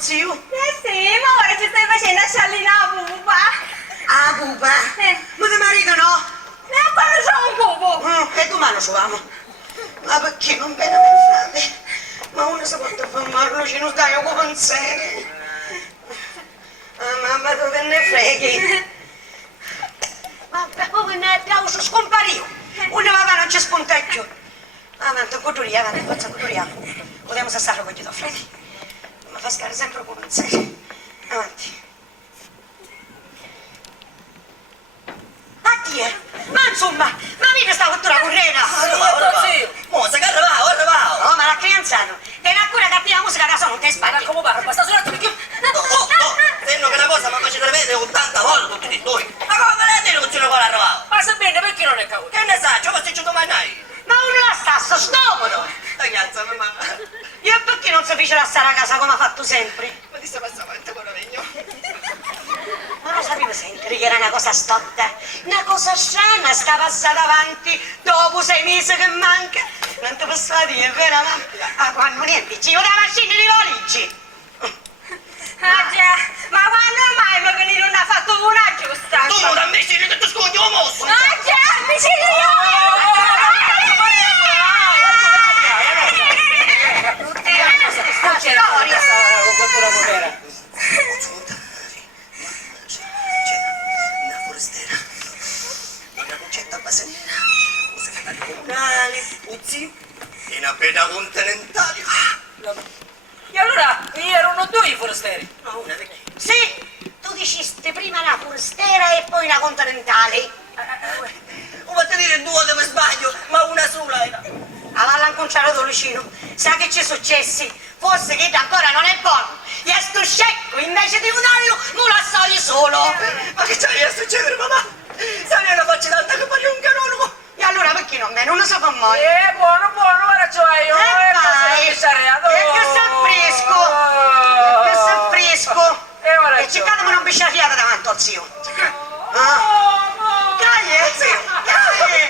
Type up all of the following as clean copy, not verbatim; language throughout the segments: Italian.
Zio? Sì, ma ora ci stai facendo a sciallina la pupa. Ah, pupa? Ma che marito no? Quando c'ho un pupo. E domani ci vamo. Ma perché non bene per frate? Ma uno si può fermarlo, ci non dai un pensiero. Mamma, tu te ne freghi. Vabbè, poi ne applauso scomparivo. Uno va non c'è spuntecchio. Avanti, coturiamo, avanti, forza coturiamo. Potremmo sassare con gli Freddy. Ma fa scare sempre come un serio. Avanti. Addio! Ma insomma, ma mica sta fattura correna! Mosa, che arrivavo! Oh, ma la crianzano! Tieni ancora cattiva musica che sono, non ti spagli! Ma come parla? Basta suonato perché... No! Sento che una cosa mi facete ripetere 80 volte tutti i due! Ma come vedete che non ancora arrivato? Ma sa bene, perché non è cavolo? Che ne sa? Ciò che ci domani? Ma uno la sta, sto stomaco! Ragazza, mamma... Io perché non si fece la stare a casa come ha fatto sempre? Ma ti stai passando avanti, poverino? Ma lo sapevo sempre che era una cosa stotta, una cosa strana sta passata avanti dopo 6 mesi che manca. Non ti posso dire, è vero, ma ah, quando niente, ci vuole la macchina di valigie. Ah già, ma quando mai magari non ha fatto una giusta? Tu non dammi scegli che ti scondi un mosso! Ah già, mi ci e una pena continentale. E allora erano due i forestieri? No, una perché? Sì, tu dicesti prima una forestiera e poi una continentale. Come ti dire due dove sbaglio, ma una sola era. Aveva inconciato vicino, sa che ci successi? Forse che ancora non è buono. Gli sto scecco, invece di un anno, non la so io solo. Ma che c'è a succedere, papà? Se ne la faccio tanta che pari un canonico. E allora perché non viene? Non lo so con noi. Buono, ora c'ho io. Vai! E che soffrisco! E che soffrisco! E cercate di non pisciare fiata davanti al zio. Dai, zio! Dai!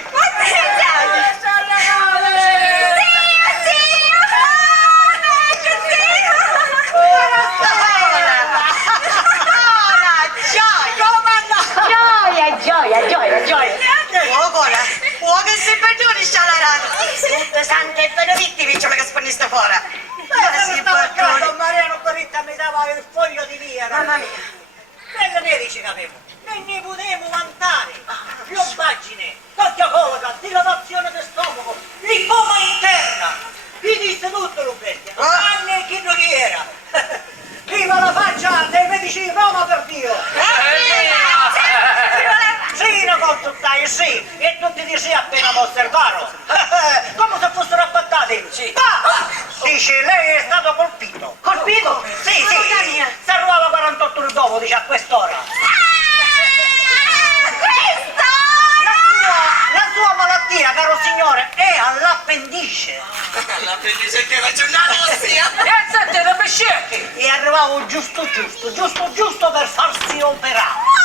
Gioia! Può che si peggiori scialarano! Tutte sante e benedetti vinciola che spanniste fuori! Don Mariano Boritta mi dava il foglio di via. Mamma mia! Belle medici che avevo. E ne potevo vantare. Piombaggine, cocchiacologa, dilatazione del stomaco, lipoma interna. Vi disse tutto, Lucrezia. Anne chi non chi era. Viva la faccia dei medici di Roma, per Dio! Sì, lo consultai, sì, e tutti di sì appena mi osservarono. Come se fossero abbattati. Sì. Dice, lei è stato colpito. Colpito? Sì, Porca mia. si arrivava 48 ore dopo, dice, a quest'ora. La sua malattia, l'appendice. L'appendice che la giornata ossia. E senti, dove scegli? E arrivavo giusto per farsi operare.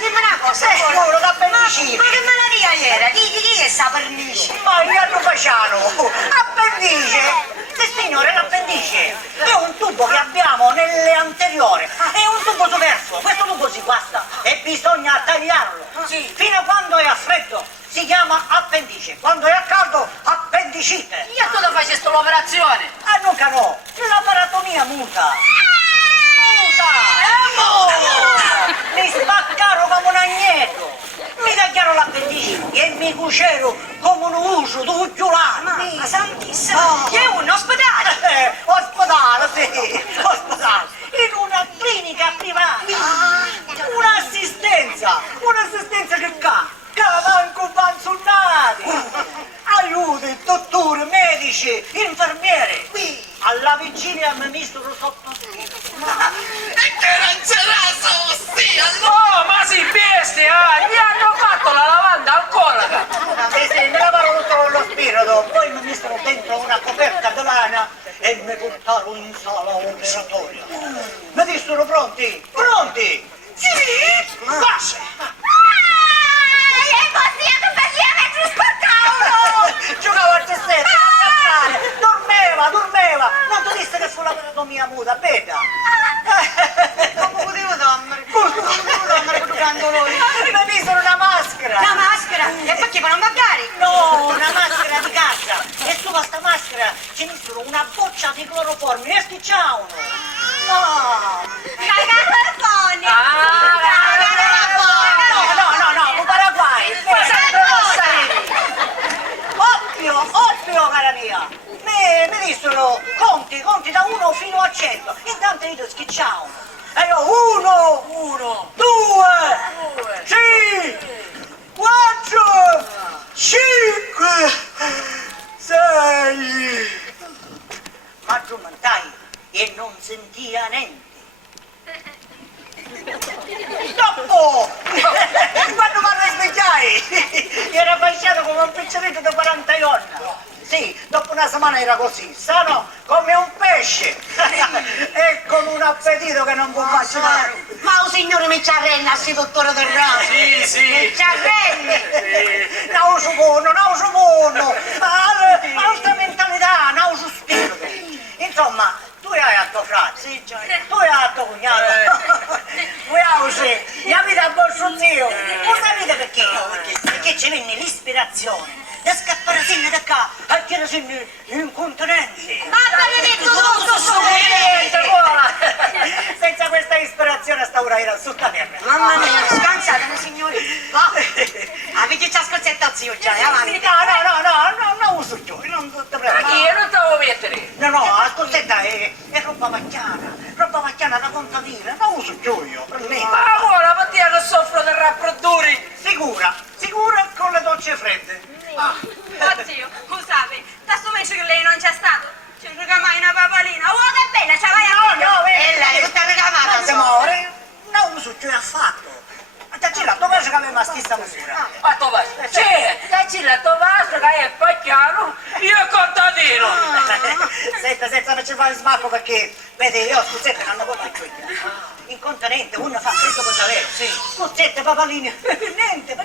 Dimmi una cosa, Sicuro, l'appendicite. ma che malattia era? Chi è sta pernice? Ma io non facciano. Appendice. Signore, l'appendice è un tubo che abbiamo nelle anteriori. È un tubo superfluo. Questo tubo si guasta e bisogna tagliarlo. Sì. Fino a quando è a freddo si chiama appendice. Quando è a caldo, appendicite. Io tu facessi l'operazione. Ah, nunca no. La paratomia muta. Mi spaccarono come un agnetto. Mi tagliarono l'appendice e mi cucero come un uso d'uggiolano. Ma santissima, che è un ospedale! Ospedale, sì, ospedale. In una clinica privata. Un'assistenza che manco panzonnati. Aiuti, dottori, medici, infermieri. Alla vigilia mi misero sotto spina. E che non c'era ossia. Oh, ma si bestia! Gli hanno fatto la lavanda alcolica! Sì, me lavarono tutto lo spirito, poi mi misero dentro una coperta di lana e mi portarono in sala operatoria. Mi dissero pronti? Pronti? Sì! Basta! Giocavo a cessetto, dormeva! Non ti disse che fu la paratomia muta, beta! Come potevo dormire? Come potevo dormire giocando noi? Mi misero una maschera! La maschera? E perché per non magari? No, una maschera di casa! E su questa maschera ci misero una boccia di cloroformio e schicciavano! No! No, Paraguay! Oppio, cara mia! Mi dissero conti da 1 fino a 100. Intanto io schicciavo. E io 1, 2, 3, 4, 5, 6. Ma addormentai e non sentia niente. Dopo! Quando mi risvegliai era baciato come un piccerino di 40 giorni. Sì, dopo una settimana era così, sano come un pesce e con un appetito che non può immaginare. Ma un signore mi ci arrenna, sti dottore del raso! Sì. Mi ci arrenni! Nauso buono, altra mentalità, nauso spirito. Insomma, tu hai a tuo frate, Sì, già. tu hai a tuo cognato, voi ausi, la vita a vostro zio, non sapete perché? Perché ci venne l'ispirazione da scappare sinne da qua, a chiedere sinne incontinenti. Ma benedetto tutto Senza questa ispirazione sta ora era sotto terra. Mamma mia, scansatemi signori! Va! Avete già scozzetta zio già, avanti! No, non uso io, non ti prego. Io non te lo mettere! No, la scozzetta è roba macchiana da contadina, non uso io, per me. Ma ora, ma ti che soffro del raffreddore! Sicura con le docce fredde. Oddio, scusate, da sto mese che lei non c'è stato? Ci mai una papalina, oh che bene, ce vai a E lei tutta ricamata! Amore, non uso io affatto. Dacci la tua che aveva la stessa misura. A Tovaso! Sì! Dacci la Tovaso che è pacchiano, io è contadino! Senza non ci fare smacco perché, vedi, io scuzzette non hanno fatto più. Incontinente, uno fa freddo per davvero, sì. Scuzzette, papalini, per niente.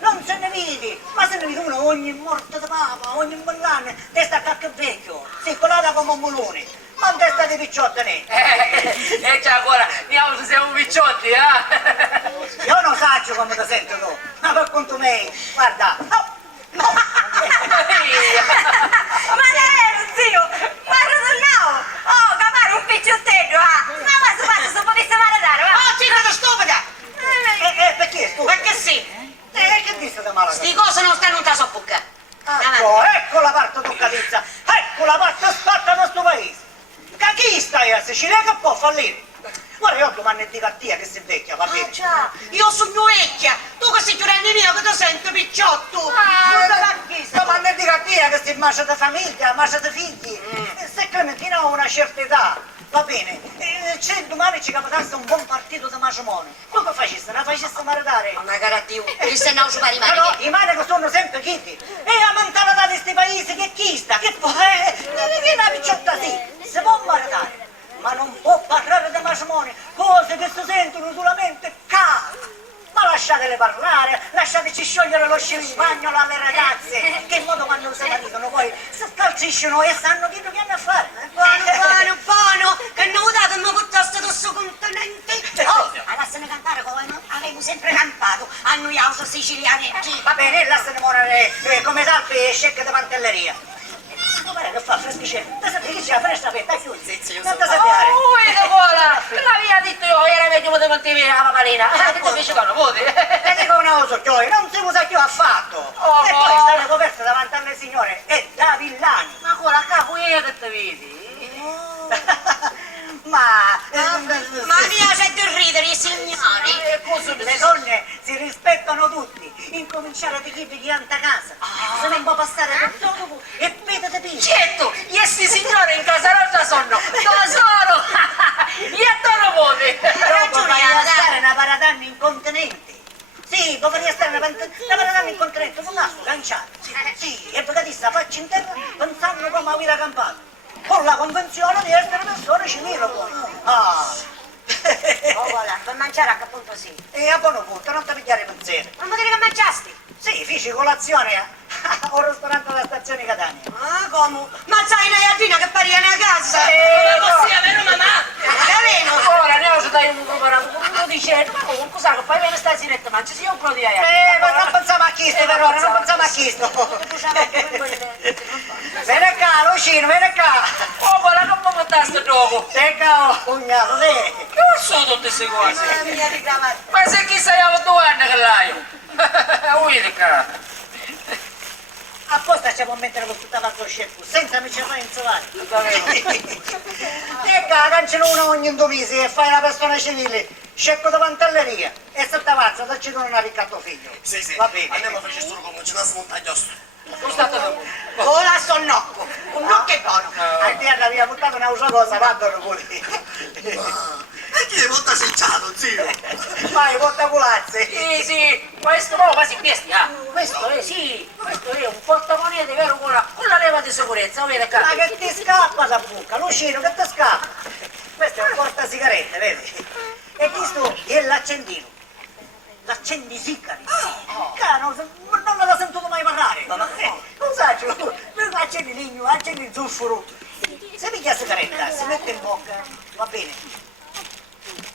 Non se ne vedi, ma se ne vedi uno ogni morte di papa, ogni mill'anno, testa cacchio vecchio, sì, colata come un mulone. Ma non testa di picciotte ne? E c'è ancora, andiamo se siamo picciotti, Io non so come ti sento tu, ma per conto me, guarda. Ma davvero, zio? Ma tornavo! Oh, capare un picciotteggio, Ma quasi se potesse maledare, va! Oh, ci credo stupida! Perché tu? Perché sì? Che disse da male? Sti cose non stanno in taso bocca! Ecco la parte toccatezza, ecco la parte sparta del nostro paese. Che chi stai a Sicilia che può fallire? Guarda, io domani di cattia che sei vecchia, va bene? Già, io sono vecchia! Tu che sei giuranni mio che ti sento picciotto! Domani di cattia che sei mascia di famiglia, mascia di figli. Se Clementina ha una certa età, va bene. Se domani ci capitasse un buon partito di matrimonio, tu che facessi? Ne facessi maritare. Ma cara Dio, chi se ne usa di Però maniche? i maniche sono sempre chitti. E a mentalità di sti paesi che chista, che poi è una picciotta sì. Si può maritare, ma non può parlare di matrimonio, cose che si sentono solamente calme. Ma lasciatele parlare, lasciateci sciogliere lo scimpagnolo alle ragazze, che in modo quando si maritano poi si scalciscono e sanno che hanno a fare. Buono, che non date mi piuttosto tu su continente. Oh, lasciami cantare come avevo sempre cantato a noi auto sicilianetti. Va bene, lasciate morire come talpe e scecche di pantelleria. Guarda che fa freschicetto, te sapete che c'è la finestra aperta, chiusi. Non te sapere. Nicola, l'avevo detto io, era meglio poter mantenere la papalina. Che ti fece con vuoti? E dico una cosa, Gioia, non si usa più affatto. Oh, E poi stanno coperte davanti alle signore e da villani. Ma con la capo io che ti vedi? Ma Ma mi piace di ridere i signori. le donne si rispettano tutti. Incominciare da chi di anta casa. Se non può passare per dopo e pedate pizza. Certo, questi signori in casa nostra sono tesoro. Io te lo vuoti. Dopo vai a stare una paradanni incontinenti. Sì, dopo di stare una paradanni incontinenti, non lascio lanciare. Sì, e perché ti sta faccia in terra pensando come avere campato. Con la convenzione di essere persone civili poi. Ah. Oh, voilà, per mangiare a che punto sì? E a buono punto, non ti pigliare pensiero. Non mi dire che mangiasti? Sì, feci colazione a un ristorante della stazione Catania. Ah, come? Ma sai una iardina che paria a casa? Come possiamo, vero mamma? Carino! Ora ne ho dai un preparato come lo dice, ma comunque sa che poi viene sta diretta, ma ci sia un po' di aia. Ma non pensiamo a chi sto per ora, non pensiamo a chi sto. Vieni qua, Lucino, vieni qua. Oh, guarda che mi portaste dopo. Ecco, cugnato, sì. Che sono tutte queste cose? Mamma mia di cravatta! Ma se chi sei a 2 anni che l'hai? Ui, cara. Apposta ci può mettere con tutta la coscetta, senza mi ci fai insolare. E qua, cancellano ogni due mesi e fai la persona civile, scecco di pantelleria. E se t'avanza, dacci tu una ricatto figlio. Sì, Va bene. andiamo a fare solo come ce la smontagliosso. Sono stato dopo. Ora sonnocco, un nocco è buono. A te aveva buttato un'altra cosa, vado pure. E chi è molto selciato, zio? Vai, porta culazze. Sì, questo no, quasi bestia. Questo è, sì, questo è un portamonete vero con la leva di sicurezza, vedi Ma qua. che ti scappa da bucca, Lucino, che ti scappa? Questo è un portasigarette, vedi? E questo è l'accendino. L'accendisigari. Cano, non l'ho sentito mai parlare. Non sai, tu accendi legno, accendi il zuffolo. Se piglia la sigaretta, si mette in bocca, va bene.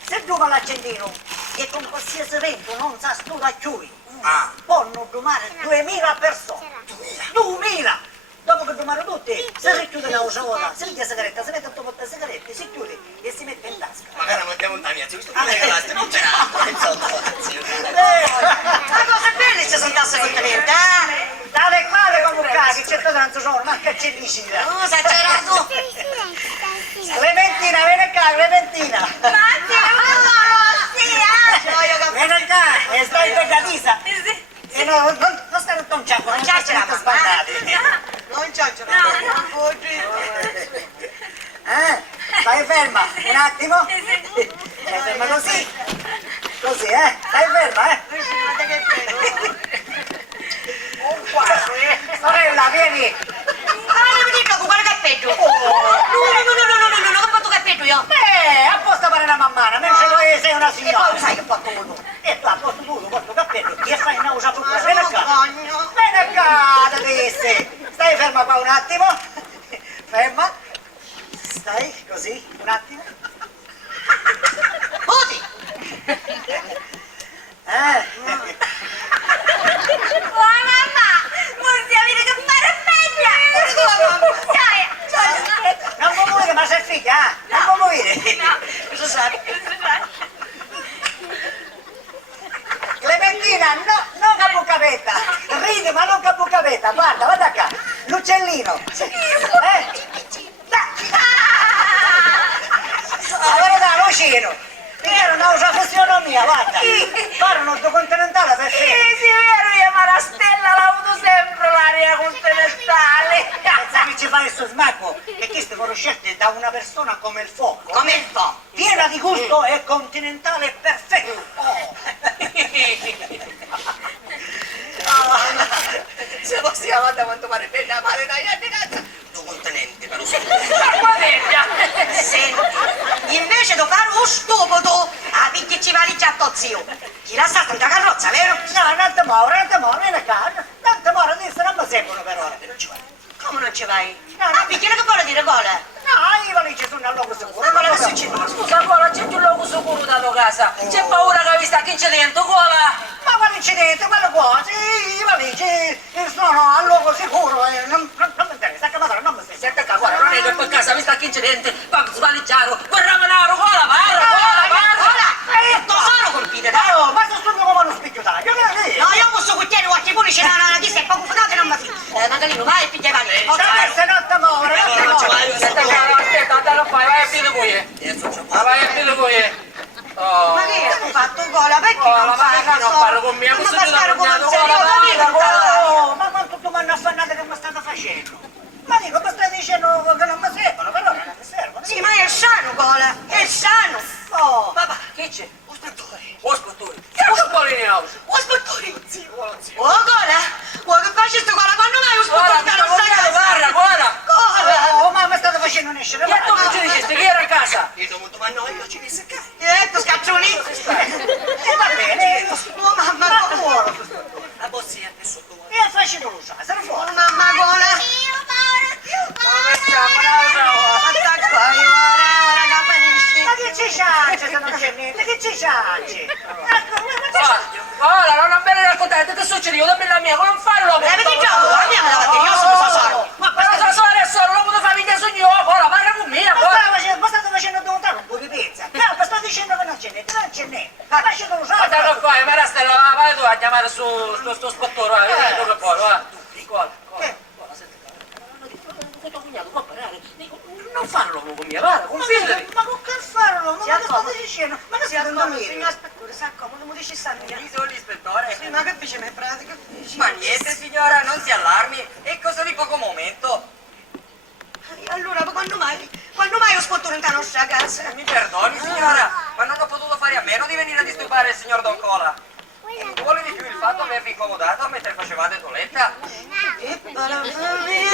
Se fuma l'accendino e con qualsiasi vento non sa sto da chiudi, possono fumare 2000 persone. 2000! Dopo che fumano tutti, si richiude la uscita, si piglia la sigaretta, si mette un po' di sigarette, si chiude e si mette in tasca. Magari mettiamo un mia, visto che regalaste, non ce l'ha. Insomma, zio. Ma cose belle ci sono tasse contenente, eh? Dale quale comunque, che c'è stato un giorno, ma che c'è vicina. Oh, esagerato! Clementina, vieni qua, Clementina. Vieni qua, e stai pegatisa. E non stai tutto un ciacco, non Ciaccia, c'è sbandati. Non c'è, Stai ferma, un attimo. Stai ferma così. Così, stai ferma, Sorella, vieni. non mi dica con quale cappello! No, che fatto cappello io! Apposta per una mammana, mentre tu sei una E signora. poi sai che fatto uno! E tu apposta tu, questo cappello, e fai una usa frutta. Vieni qua. Cogno! Vieni qua, da disse. Stai ferma qua un attimo. Ferma. Stai così, un attimo. Odi! Non può morire, ma sei figlia, non può morire. Cosa sai? Clementina, no, non capucapetta. Ride, ma non capucapetta. Guarda, guarda qua. L'uccellino. La verità, Lucino. Era una fisionomia, guarda. Parlano due continentale per Sì, te. vero, ma la stella l'ha avuto sempre l'aria continentale. Pensa che ci fai il suo smacco? E queste furono scelte da una persona come il fuoco. Come il po'! Piena di gusto e continentale perfetto. Oh. se possiamo andare quanto pare bene a male dai anni cazzo. Tu contenente, ma lo so. Guarda! Senti, invece di fare uno stupido, a picchici valigia a tuo zio. Chi la sta tanta carrozza, vero? No, non ti muore, vieni a casa. Non ti muore, adesso non mi servono per ora. Come non ci vai? No, no. Ah, picchiere che vuole dire gola? No, i valigie sono al luogo sicuro. Ma cosa succede? Scusa, Cola, c'è un luogo sicuro da tua casa. C'è paura che vi sta chi c'è dentro, Cola? Ma quale incidente, quelle cose, i valigie sono al luogo sicuro e non mi interessa, che madre non mi serve. Senta qua, guarda, non è che per casa vi sta chi c'è dentro, va svaligiare, guarda manaro, Cola, parla! Tesoro compite, dai! Oh, ma sono come uno spicchiottaio, che è? No, io posso cucchiare qualche punici, no, chi sei poco funato e non mi fido. Magalino, vai e piglia i valigie. Se non ti muore, non ti Non ci muore. vai, io Senta sono qua, aspetta, andate a fare, vai a piede voi. Adesso c'ho Vai a piede voi. Oh. Ma che hai fatto gola? Perché Gola, non ma fai che non parlo con me? Ma Questo fa ti stare l'ho come un cognato, serio, gola, capito? Oh, ma quanto tu mi hanno affannato che mi state facendo? Ma dico, mi stai dicendo che non mi servono, però non mi servono. Sì, ma è sano gola, è sano. Oh, Papà, che c'è? lo spettore. Oh, spettore. Che c'è un po' in house? Oh, spettore. Oh, gola, vuoi che faccia sto gola? Quando mai un Guarda, spettore mi non sai guarda, cosa? guarda. Gola. oh, ma mi state facendo nascere. Chi è tu che ci dicesti? Chi era a casa? Io dovuto ma no, io ci mi seccai. Tu scaccioni. Va bene. Oh, mamma Ma gola. buono. La bossetta è sotto. E facendo lo sa, se ne fuori. Oh, mamma gola. Dove siamo? Aspetta qua, io ora capisci. Ma che ci ciance se non c'è niente? Che ci ciance? Guarda, non me ne raccontate, che succede? Io dammi la mia, come farlo? Avete gioco? La mia me la fate, io sono solo. Ma Però però se solo è solo, l'uomo di famiglia sogno, ora parla con me, guarda. ma state facendo demontare un po' di pizza. No, ma sto dicendo che non c'è niente, non c'è niente. Ma facendo lo Guarda che sa. fai, ma Stella, vai tu a chiamare su sto spettore, vai, vedi tu che poi, va. Guarda, senti, tuo cognato può parlare, dico, non farlo con me, guarda, confidati. Ma con che farlo? Ma che state dicendo? Ma che Si state accomoda, dormendo? signor Spettore, si accomoda, mi dici stanno. Sono l'ispettore. Sì, ma che dice me, frate, che dici? Ma niente signora, non si allarmi, è cosa di poco momento. Allora, ma quando mai ho spotto in nostra casa? Mi perdoni signora, ma non ho potuto fare a meno di venire a disturbare il signor Don Cola. E mi vuole di più il fatto avervi incomodato mentre facevate toletta? Che bella mia!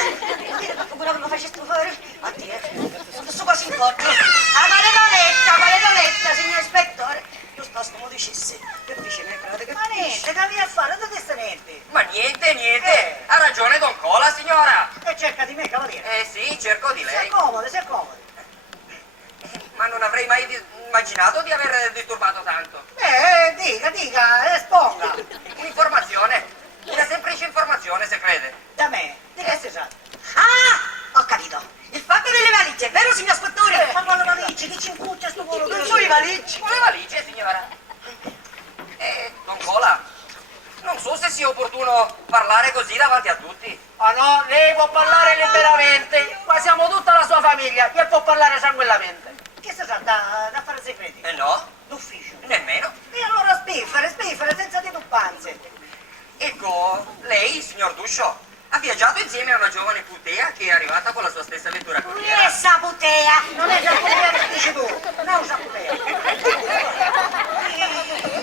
Pure che mi faceste fuori? Oddio, sono quasi in porto. Ah, quale doletta, signor Spettore? Io sto come dicessi. Che dice me, frate, che Ma niente, che vi a fare? Non dite niente. Ma niente, ha ragione Don Cola signora. E cerca di me, cavaliere. Eh sì, cerco di Si lei. accomodi, si accomodi. Ma non avrei mai immaginato di aver disturbato tanto. Dica, esponga. Un'informazione, una semplice informazione se crede. Da me, di che si tratta? Ah, ho capito. Il fatto delle valigie, vero, signor Spettore? Ma quale valigie? Che ci incuccia sto volo? Non sono i valigie. Con le valigie signora. Don Cola, non so se sia opportuno parlare così davanti a tutti. Ah no, lei può parlare liberamente, qua siamo tutta la sua famiglia, e può parlare tranquillamente. Che si tratta d'affari segreti? No, D'ufficio. nemmeno. E allora spiffere, senza titubbanze. Ecco, lei, signor Duscio, ha viaggiato insieme a una giovane putea che è arrivata con la sua stessa vettura corriera. Essa putea. Non è Giappone che dici tu, non Giappone.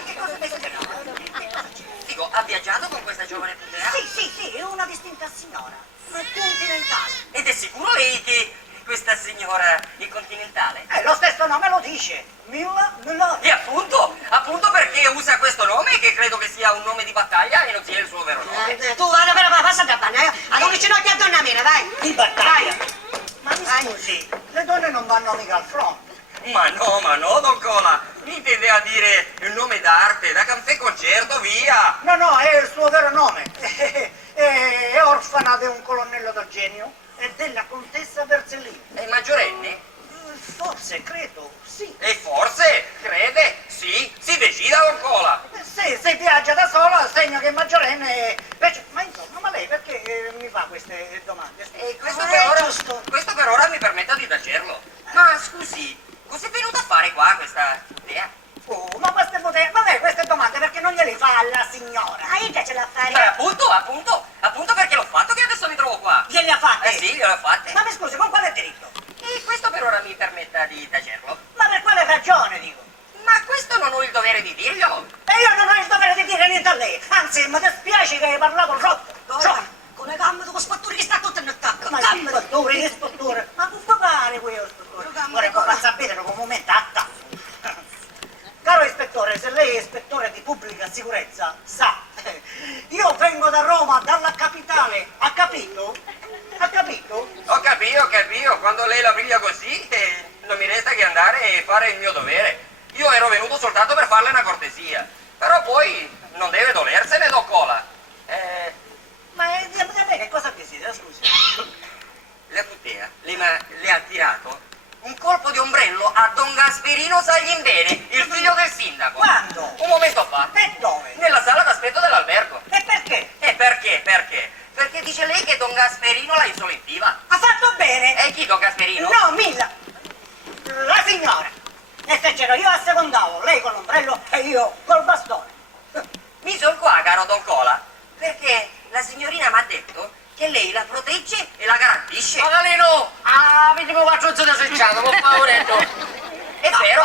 Che cosa mi stai Dico, ha viaggiato con questa giovane putea? Sì, è una distinta signora. Continentale. Ed è sicuro lei che questa signora è continentale? Lo stesso nome lo dice. Milla. E appunto perché usa questo nome, che credo che sia un nome di battaglia e non sia il suo vero nome. Tu, guarda, passa da panna, ad un ginocchio a donna mia, vai. Di battaglia. Ma mi scusi, le donne non vanno mica al fronte. Ma no, Don Cola, mi intendeva dire il nome d'arte, da caffè concerto, via! No, è il suo vero nome. È orfana di un colonnello d'Argenio e della contessa Bersellini. È maggiorenne? Forse, credo, sì. E forse, crede, sì, si decida Don Cola! Se viaggia da sola, segno che è maggiorenne. Ma insomma, ma lei perché mi fa queste domande? E questo è giusto. per ora mi permetta di tacerlo. Ma scusi, cos'è venuta a fare qua questa putea? Oh, ma queste poteri, vabbè, queste domande perché non gliele fa alla signora? Ah, io piace Beh, l'affare. appunto perché l'ho fatto che adesso mi trovo qua. Gliele ha fatte? Eh sì, gliel'ho fatte. Ma mi scusi, con quale diritto? E questo per ora mi permetta di tacerlo. Ma per quale ragione, dico? Ma questo non ho il dovere di dirglielo. E io non ho il dovere di dire niente a lei, anzi, mi dispiace che hai parlato troppo. ispettore, ma cosa pare quello ispettore? Vorremmo far sapere come momento attacco. Caro ispettore, se lei è ispettore di pubblica sicurezza, sa, io vengo da Roma, dalla capitale, ha capito? Ha capito? Ho capito, quando lei la piglia così non mi resta che andare e fare il mio dovere. Io ero venuto soltanto per farle una cortesia, però poi non deve dolersene, Don Cola. Ma da me che cosa desidera, scusi? La putea le ha tirato un colpo di ombrello a Don Gasperino Saglimbene, il figlio del sindaco. Quando? Un momento fa. E dove? Nella sala d'aspetto dell'albergo. E perché? E perché? Perché dice lei che Don Gasperino la insolentiva. Ha fatto bene? E chi Don Gasperino? No, Milla, la signora. E se c'ero io assecondavo, lei con l'ombrello e io col bastone. Mi son qua, caro Don Cola, perché la signorina mi ha detto che lei la protegge e la garantisce. Magalino! Ah, vediamo quattro zone secciato, con favoretto. È vero?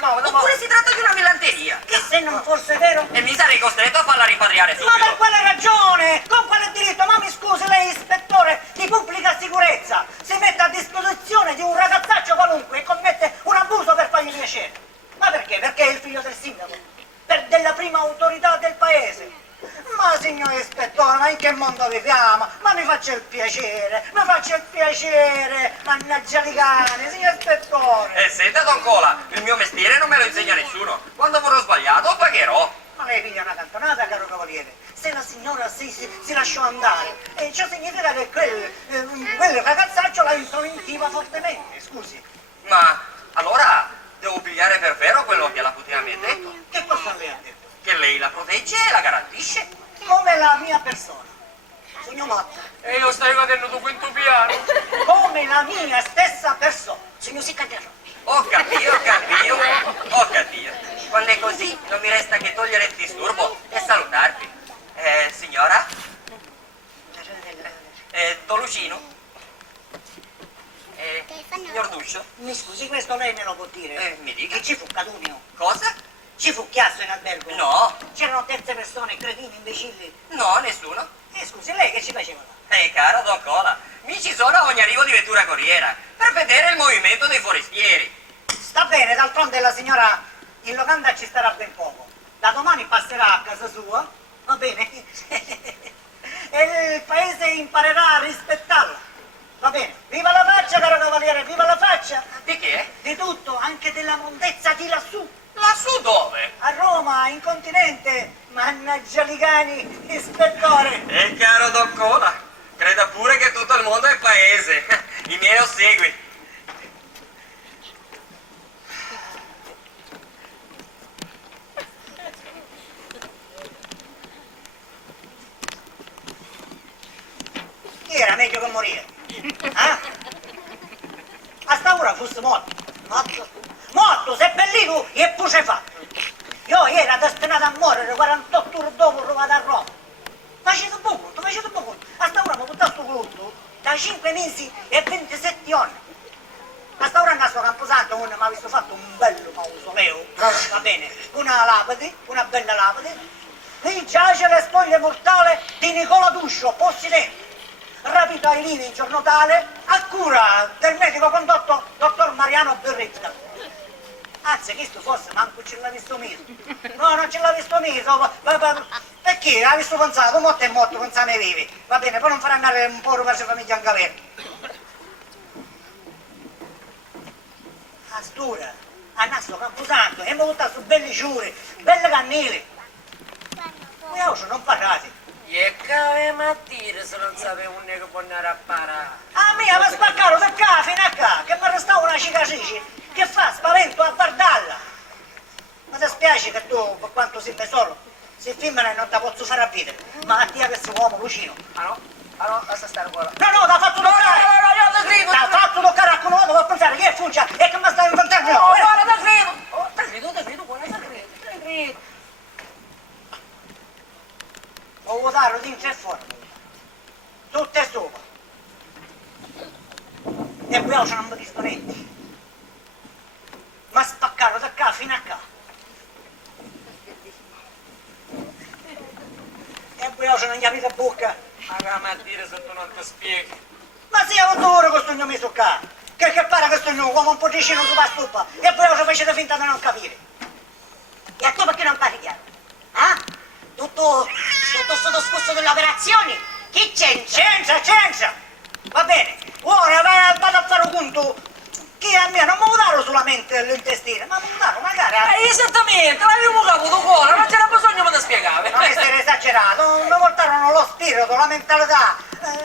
no, Oppure si tratta di una milanteria. E se non fosse vero? E mi sarei costretto a farla rimpatriare Ma per subito. quale ragione? Con quale diritto? Ma mi scusi, lei è ispettore di pubblica sicurezza. Si mette a disposizione di un ragazzaccio qualunque e commette un abuso per fargli piacere. Ma perché? Perché è il figlio del sindaco? Della prima autorità del paese. Ma signor ispettore, ma in che mondo viviamo? Ma mi faccia il piacere, mannaggia li cani, signor ispettore. E senta, Don Cola, il mio mestiere non me lo insegna nessuno. Quando avrò sbagliato, pagherò. Ma lei piglia una cantonata, caro cavaliere. Se la signora si lasciò andare, ciò significa che quel ragazzaccio la insolentiva fortemente, scusi. Ma allora devo pigliare per vero quello che la putea mi ha detto? Che cosa lei ha detto? Che lei la protegge e la garantisce? Come la mia persona. Signor Motta, E io stai cadendo tu quinto piano. come la mia stessa persona. Signor Siccaterro. Ho capito. Quando è così non mi resta che togliere il disturbo e salutarvi. Signora? Don Lucino? Signor Duscio? Mi scusi, questo lei me lo può dire? Mi dica. Che ci fu Cadunio? Cosa? Ci fu chiasso in albergo? No, C'erano terze persone, cretini, imbecilli? no, nessuno. Scusi, lei che ci faceva? Caro Don Cola, mi ci sono a ogni arrivo di vettura corriera per vedere il movimento dei forestieri. Sta bene, d'altronde la signora in locanda ci starà ben poco. Da domani passerà a casa sua, va bene? E il paese imparerà a rispettarla. Va bene? Viva la faccia, caro cavaliere, viva la faccia! Di che? Di tutto, anche della mondezza di lassù. Lassù dove? A Roma, in continente, mannaggia li cani, ispettore. Caro Don Cola, creda pure che tutto il mondo è paese. I miei ossequi. Era meglio che morire. A sta ora fosse morto. Morto, seppellito e pucefatto. Io era destinato a morire 48 ore dopo trovato a Roma. Facete poco. A sta ora mi buttato sto glutto da 5 mesi e 27 giorni. A sta ora a Camposanto uno mi ha visto fatto un bello mausoleo, va bene, una bella lapide. Lì giace le spoglie mortali di Nicola Duscio, possidente, rapito ai lini in giorno tale, a cura del medico condotto dottor Mariano Berretta. Anzi, questo forse manco ce l'ha visto miso. No, non ce l'ha visto miso. Perché? Ha visto pensato, morto è morto, pensate vivi. Va bene, poi non farà andare un po' per la famiglia in galera. A stura, a naso Camposanto, e mi buttato su belli ciuri, belle cannili. Ma io non parlate. E che avevamo a dire se non sapevo che può andare a parare? A me mi spaccato da qua fino a qua, che mi restava una cicatrice. Che fa? Spavento a guardarla. Ma ti spiace che tu, per quanto sei solo, se filmano e non ti posso fare a vita. Ma a te questo uomo vicino. Ah no, lascia stare qua. No, t'ha fatto toccare! io ti grido! T'ha fatto toccare a qualcuno per pensare che è Fuccia e che mi stai inventando! No, guarda, ti grido! Ti grido, guarda, ti grido! Ho votato dentro e fuori. Tutte e sopra. E poi non mi dico niente. Ma spaccato da qua fino a qua. E poi non gli aprite bocca. Ma che a dire se tu non ti spieghi? Ma sia quanto ora questo mio messo qua? Che pare che sto mio uomo un po' vicino sulla stupa e poi lo facete finta di non capire. E a tu perché non parli chiaro? Ah? Tutto sto discorso delle operazioni? Chi c'entra? C'entra! Va bene, ora vado a fare un conto che a me non mi dato solamente l'intestino, ma mi dato magari a... Esattamente, l'avevo caputo cuore, non c'era bisogno di spiegare. Non essere esagerato, mi portarono lo spirito, la mentalità.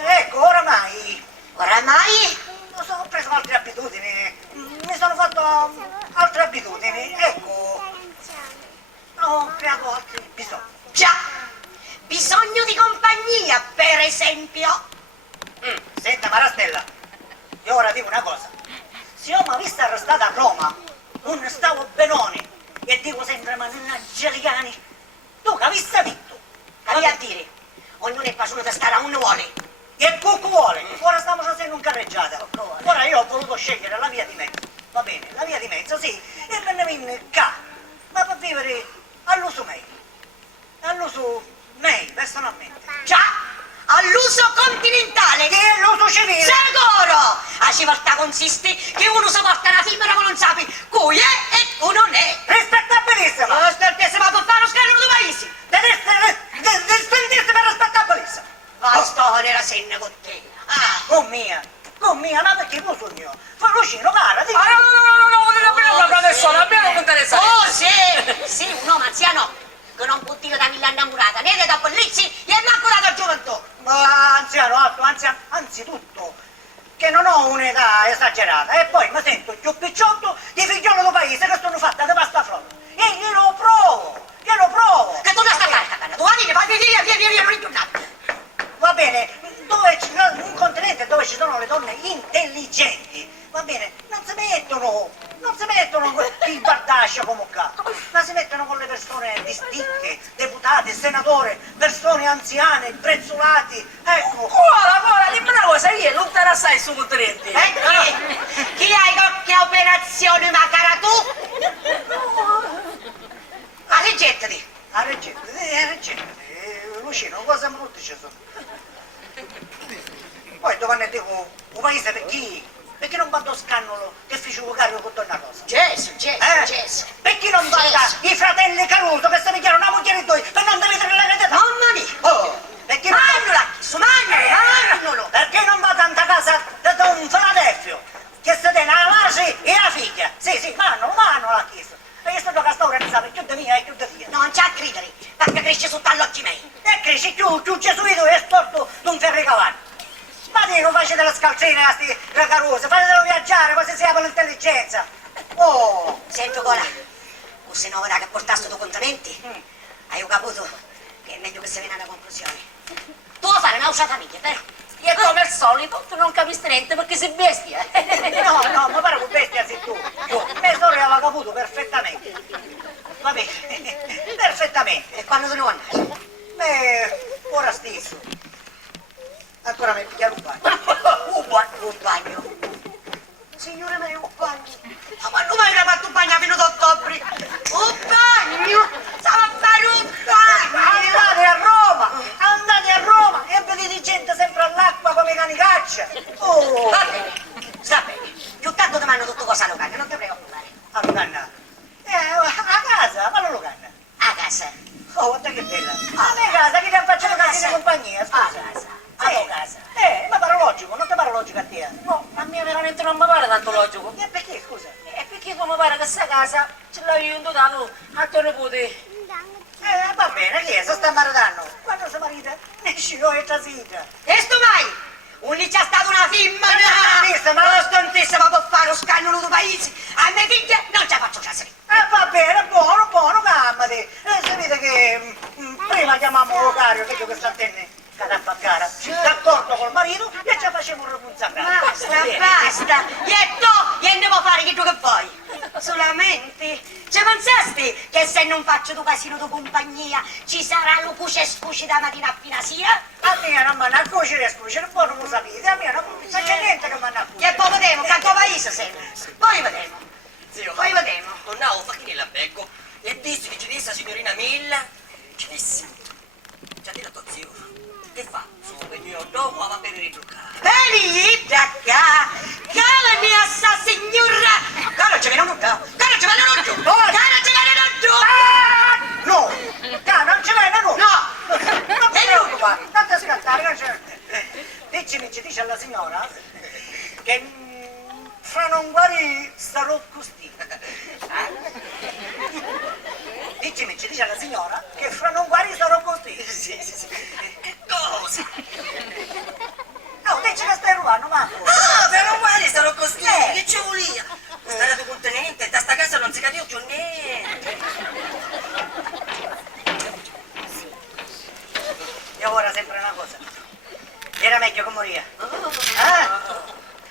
Ecco, oramai ho preso altre abitudini, mi sono fatto altre abitudini, ecco, ho creato altri bisogni. Già! Bisogno di compagnia, per esempio. Senta Marastella, io ora dico una cosa, se io mi avessi arrestato a Roma, non stavo benoni, e dico sempre, ma mannaggia gli cani, tu che avessi detto? Capi a dire, ognuno è passato da stare a un vuole. E cucco vuole, ora stiamo facendo un carreggiata, ora io ho voluto scegliere la via di mezzo, va bene, la via di mezzo sì, e me ne venne qua, ma per vivere all'uso mei, personalmente. Già! All'uso continentale. Che è l'uso civile. Sicuro! A civiltà consiste che uno si porta una femmina che non sa cui è e cui non è. Rispettabilissima. Ma aspetta, ma può fare lo scandalo dei paesi. Deve splendirsi per rispettabilissima. Ma sto nella senna con te. Ah. Con mia, ma perché lo sogno? Fa vicino, cara, dici. No, adesso abbiamo non interessa. Oh, sì, un uomo anziano che non può dire da mille innamorata, né da bellezzi e manco da gioventù. Ma anziano, anzitutto, che non ho un'età esagerata, e poi mi sento più picciotto di figliolo del paese che sono fatta di pasta frolla. E glielo provo. Che tu non stai a fare, tu vai via, non ritornare. Va bene, dove c'è un continente dove ci sono le donne intelligenti, va bene, non si mettono in bardascia come qua, ma si mettono con le persone distinte, deputati, senatori, persone anziane, prezzolati, ecco. Ora, dimmi una cosa, io non te la sai su continente. Chi hai che operazione macara tu? Arregettati. Arreggete, Lucino, cosa brutte ci sono. Poi domani dico, un paese per chi? Perché non vado a scannolo che fece un carico con Donna Rosa? Gesù. Perché non vada i fratelli Caruso che si pigliano una moglie di due per non dividere la rete? Mamma mia! Oh, perché non Magnolo! Perché non va tanta casa da un Filadelfio che si tiene la madre e la figlia? Sì, Manolo la chiesa. E io sto che sta organizzata più di mia e più di tia. Non c'è a credere, perché cresce sotto all'occhi miei. E cresci più gesuito e storto d'un ferricavallo. Ma te non facete la scalzina a sti Caruso, fatelo viaggiare, quasi si apre l'intelligenza. Oh! Sento Cola, se no ora che portaste tu contamenti, hai capito che è meglio che si viene alla conclusione. Tu vuoi fare un'altra famiglia, vero? E come al solito, tu non capisci niente perché sei bestia. No, ma pare che bestia sei tu. Mia sorella aveva caputo perfettamente. Va bene, perfettamente. E quando te ne vuoi andare? Beh, ora stesso. Ancora mi pigliare un bagno. Un bagno. Signore mio, un bagno. Ma quando mai hai fatto un bagno fino ad ottobre? Un bagno! Stavo a fare un bagno! Andate a Roma e vedete gente sempre all'acqua come cani caccia. Oh! Sta bene. Più tanto ti mando tutto cosa locale, non ti preoccupare. A Lucanna? A casa, ma non Lucanna. A casa. Oh, guarda che bella. A me casa, che ti facciamo casa di compagnia, scusa. A casa. A casa. Ma pare logico, non ti pare logico a te? No, a me veramente non mi pare tanto logico. E perché, scusa? E perché tu mi pare che sta casa ce l'avevi dotato a tuo nipote. Va bene, che se sta maritando? Quando si marita, ne sciò e trasita. E sto mai? Non c'è stata una femmina! Ma lo stontissima può fare lo scandalo del paese! A mia figlia non ci faccio caso! Va bene, buono, calmati. Si vede che prima chiamammo Rosario, vedo che sta attenne cara. D'accordo col marito e ci facciamo un responsabile. Basta! E tu, e ne puoi fare che tu che vuoi! Solamente, ci pensasti che se non faccio tu casino di compagnia ci sarà lo cuce e scuci da mattina a fino a sera? A me non mi hanno a cucire e scucire, poi non lo sapete, a me non c'è niente che mi hanno a cucire. E poi vedremo, che a tuo paese sempre! Poi vedremo! Zio, Poi vedremo! non ho fatto la becco e disse che ci disse la signorina Milla, ci disse, ci ha detto zio, che fa? Sono venuto dopo a bere ritruccare. Vedi? ci dice alla signora che fra non guarì sarò così. Ci dice alla signora che fra non guarì sarò così. Sì. Che cosa? No, dice che stai rubando, Marco. Ah, fra non guardi sarò così. Eh. Che ci volia? Stare tu contenente, da sta casa non si capiva più niente. E ora sempre una cosa. Era meglio che morire.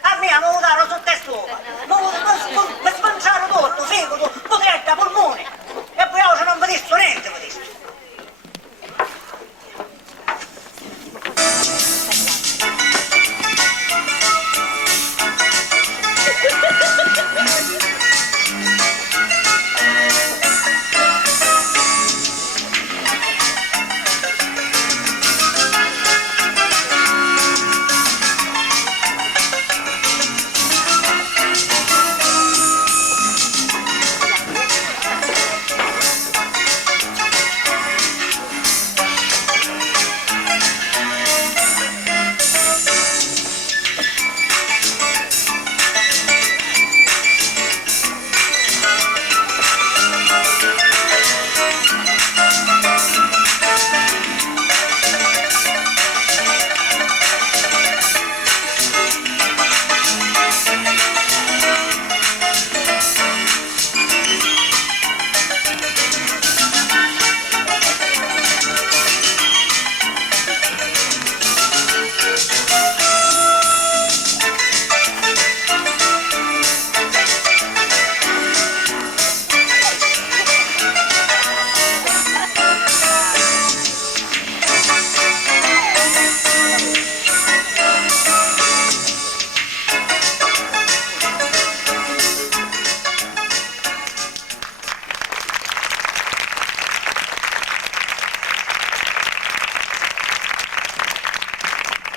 A me mi dato su testa. Mi spanciato tutto, fegato, potretta, polmone. E poi oggi non mi disso niente, mi disso.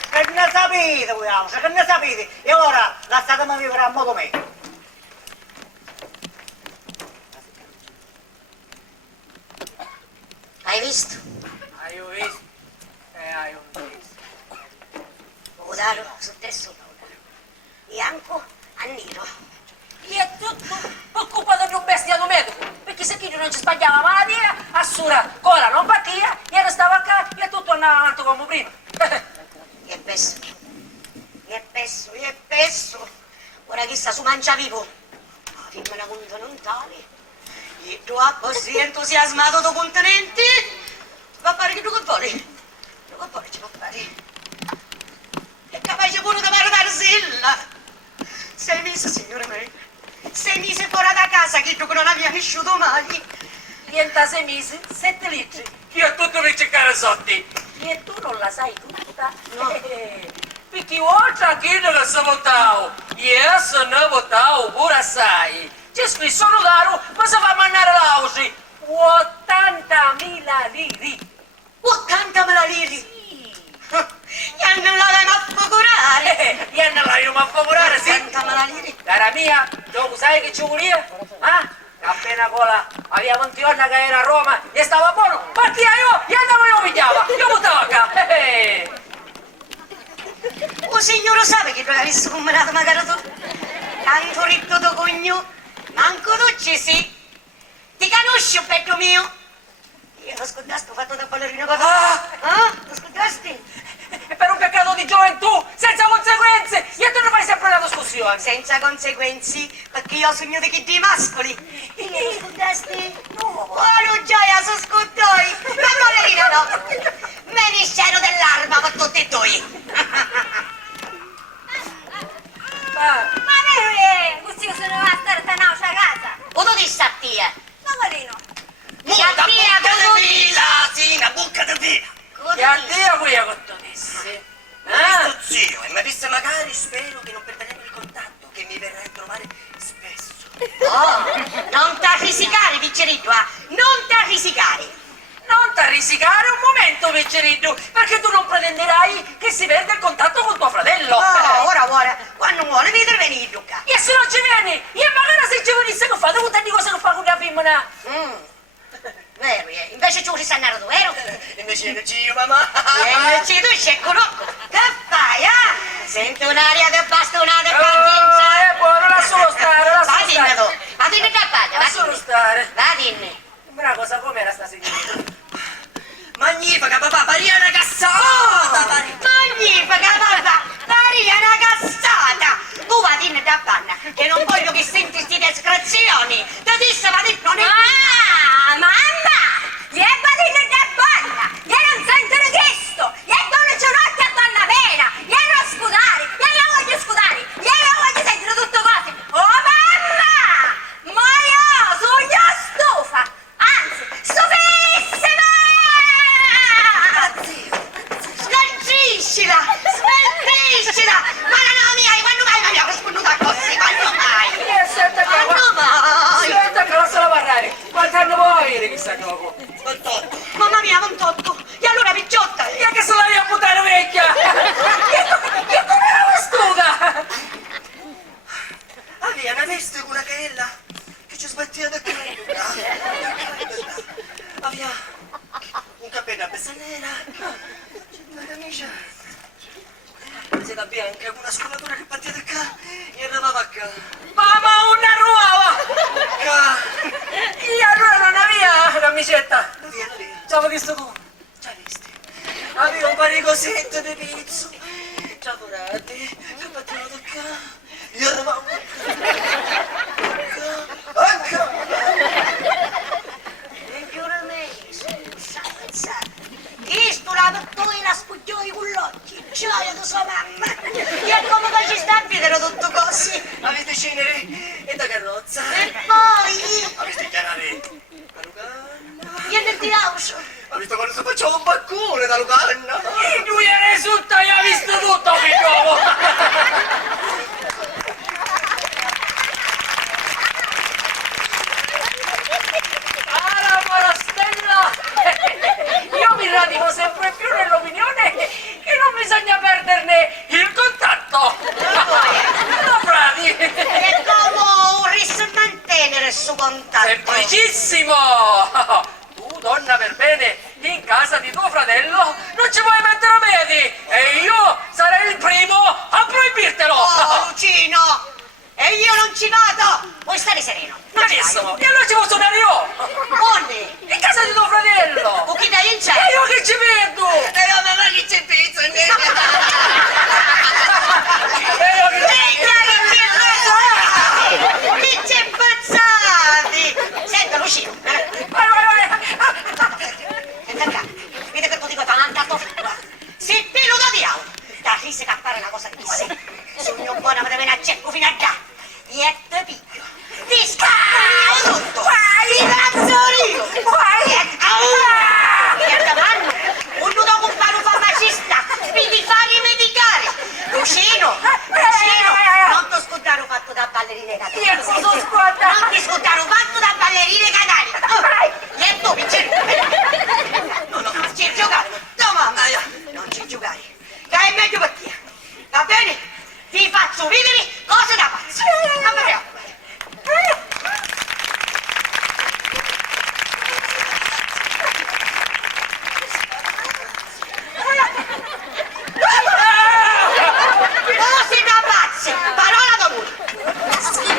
Che ne sapete voi altri, che ne sapete? E ora lasciatemi vivere a modo mio. Hai visto? Hai visto? Hai visto. Udaro su te sopra, bianco a nero. E è tutto per colpa di un bestiato medico. Perché se chi non ci sbagliava malattia, assura cola non partia, e restava qua e tutto andava avanti come prima. E pesso. Ora chi sta su mangia vivo. Ma dimmi una conta non tale. E tu ha così entusiasmato tuo contenente? Va a fare che tu che vuoi? Tu che vuoi ci può fare? È capace pure di parlare sella. 6 mesi, signore mia. 6 mesi fuori da casa che tu non avevi vissuto mai. Niente 6 mesi, 7 litri. Io tutto mi cercare sotti. E tu non la sai tutta? No. Perché oltre a chi non si votavo, io sono votato pure assai. C'è scritto notaro, ma si fa mandare l'ausi. 80.000 liri. 80.000 lire. Sì. E non l'avevamo a procurare. Io non l'aiuto a favorare, sì. 80.000 lire. Cara mia, tu sai che ci voleva? Appena cola aveva un giorno che era a Roma e stava buono, partia io e andavo io pigliava, io buttavo qua. O signore sa che tu hai visto combinato magari tu? Tanto ricco tuo cogno, manco tu ci sei. Ti conosci, petto mio? Io lo scontasto fatto da ballerina papà. Lo scontasti? E per un peccato di gioventù, senza conseguenze, io tu non fai sempre una discussione. Senza conseguenze, perché io ho sogno di chi dei mascoli. E che lo scontasti? No. Oh, lo gioia, sono scontoi. La ballerina no. Ministero dell'arma per tutti e due. Ma vero è? Così se ne va a stare a casa. O tu ti sta tia? Paolino. Muta Tia, bocca tu- di vila, sì, una bocca di vila. E addio qui con tu dissi. Questo zio, e mi disse magari, spero che non perderemo il contatto, che mi verrai a trovare spesso. Oh, non t'arrisicare, piccerito, non t'arrisicare. Non t'arrisicare un momento, Piccerino, perché tu non pretenderai che si perda il contatto con tuo fratello. Ora, quando vuole vedere venire qua. E se non ci vieni, e magari se ci venisse che fate tutte le cose che fa con la femmina. Vero, invece ci vuoi stare tu, vero? Invece che zio, mamma. E ci tu c'è conosco. Che fai, Sento un'aria di bastonate e pazienza. È buono, lascialo stare, Va lascialo dinne stare. tu, va dinne da bagna, va Lascialo dinne. stare. Va dinne. Una cosa com'era sta signorina? Magnifica, papà, Mariana Cassata! Magnifica, papà! Maria, una cazzata! Tu va dinne da panna, che non voglio che senti sti descrezioni! Ti disse, va dinne, non è... Ah, mamma! Gli è badino da bonna! Gli non sentono questo! Gli è dono giornotti a donna pena! Gli non scudare! Gli non voglio scudare! Gli non voglio sentire tutto cose! Oh mamma! Ma io sogno stufa! Anzi, stufissima! Smentiscila! Smentiscila! Ma non mia, quando mai non mi ha spunnuta così? Quando mai? Senta che Quando mai? Senta che non se la parlare. Quanto anno vuoi avere chissà dopo? 28. Mamma mia, 28! E allora picciotta! E che se la via puttana vecchia! Che come era vestuta? Aveva una veste con una caella che ci sbatteva da caldo. Aveva un cappello a pezza nera, una camicia, una seta bianca con una scollatura che partiva da qua e arrivava a qua. Mamma, una nuova! Qua. E allora non aveva camicetta? Via. Ci avevo visto tu. Già visti? Aveva un paricosetto di pizzo, già dorati, che partivano da qua e arrivava a qua. E più remedio, Questo la tu e la spuglioi con l'occhio, gioia di sua mamma. E come che ci sta a vedere tutto così? Avete cenere e da carrozza. E poi, Avete chiarare la Lucanna. e nel tirauso. Ha visto quando si faceva un baccone da Lucanna? E lui era risulta e ha visto tutto, figliolo! Ara Marastella! Io mi radico sempre più nell'opinione che non bisogna perderne il contatto! No, frati! E come vorresti mantenere il suo contatto? Semplicissimo! Tu, donna per bene, in casa di tuo fratello non ci puoi mettere piedi e io sarei il primo a proibirtelo! Oh, Lucino! E io non ci vado! Vuoi stare sereno? Non ci Benissimo! vai. E allora ci posso andare io! Onde? In casa di tuo fratello! O chi dai in E cielo? io che ci vedo! E la mamma che c'è pizza, E io che ci Chi c'è imbazzati? Senta, Lucino. Vai, vai, vai! Senta qua. Vedi che tu dico tanto figura. Se te lo do di auto, da chi si cappare una cosa di chissà. Sogno buono mi deve venire a cerco fino a già. E te piglio. Ti scappo tutto. Ti razzolio. E davanti, un nudo con un farmacista. Mi ti fa rimedicare. Lucino, non ti scordare un fatto da ballerine catari. Io sono squadra! Non ti scordare un fatto da ballerine catari. E tu, piccino. Non ci giocare. No, mamma. Non ci giocare. Che è meglio per te. Va bene? Ti faccio vivere cose da pazzo. Non mi preoccupare. Cose da pazzi. Parola d'amore.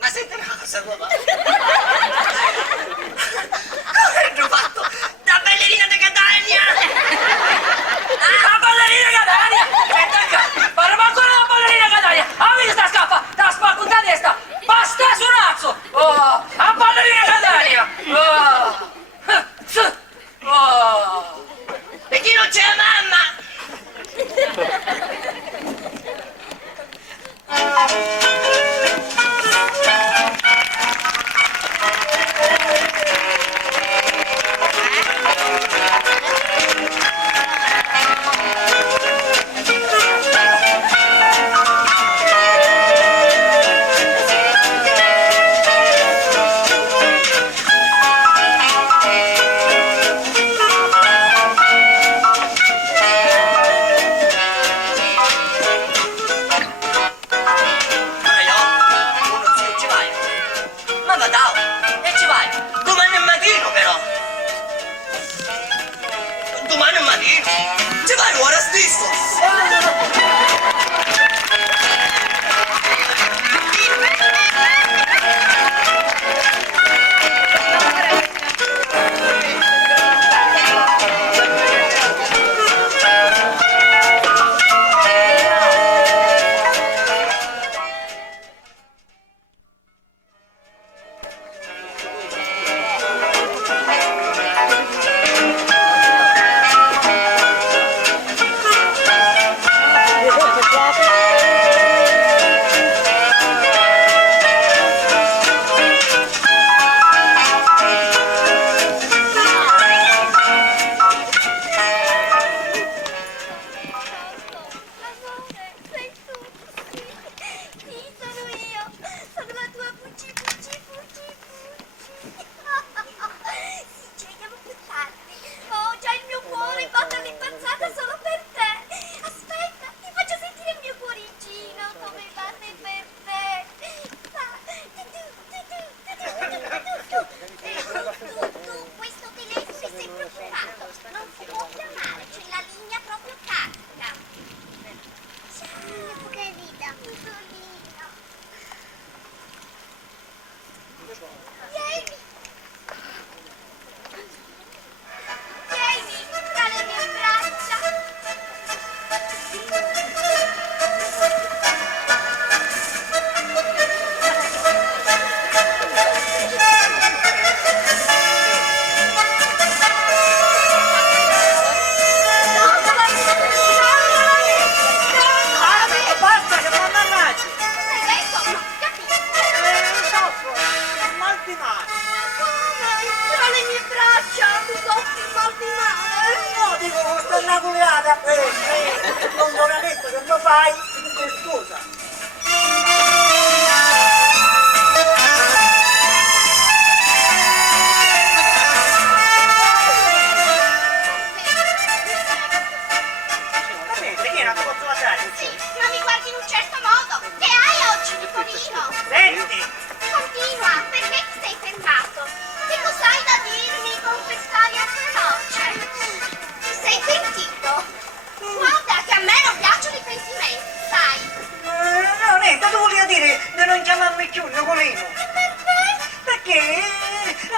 Ma senti una cosa, papà. Cosa hanno fatto? Da ballerina di Catania! La ballerina Catania! Parla ancora la ballerina Catania! A me sta scappa! Da spacco da testa! Basta sonazzo! Oh! A ballerina Catania! Oh! Oh! Perché non c'è la mamma? Vieni. Vieni tra le mie braccia. Basta che fanno arrabbi! Hai detto? Non capisco. Soffro, ho mal di mano. Tra le mie braccia, tu soffri mal di mare. No, dico, sto innaculeata. Non me l'ha detto che lo fai, scusa. Perché non ti posso lasciare? Sì, non mi guardi in un certo modo. Che hai oggi, Nicolino? Senti, Continua, perché ti sei fermato? Che cos'hai da dirmi con quest'aria feroce? Ti sei pentito? Guarda che a me non piacciono i pentimenti, sai? no, niente, tu volevi dire di non chiamarmi più Nicolino. Perché?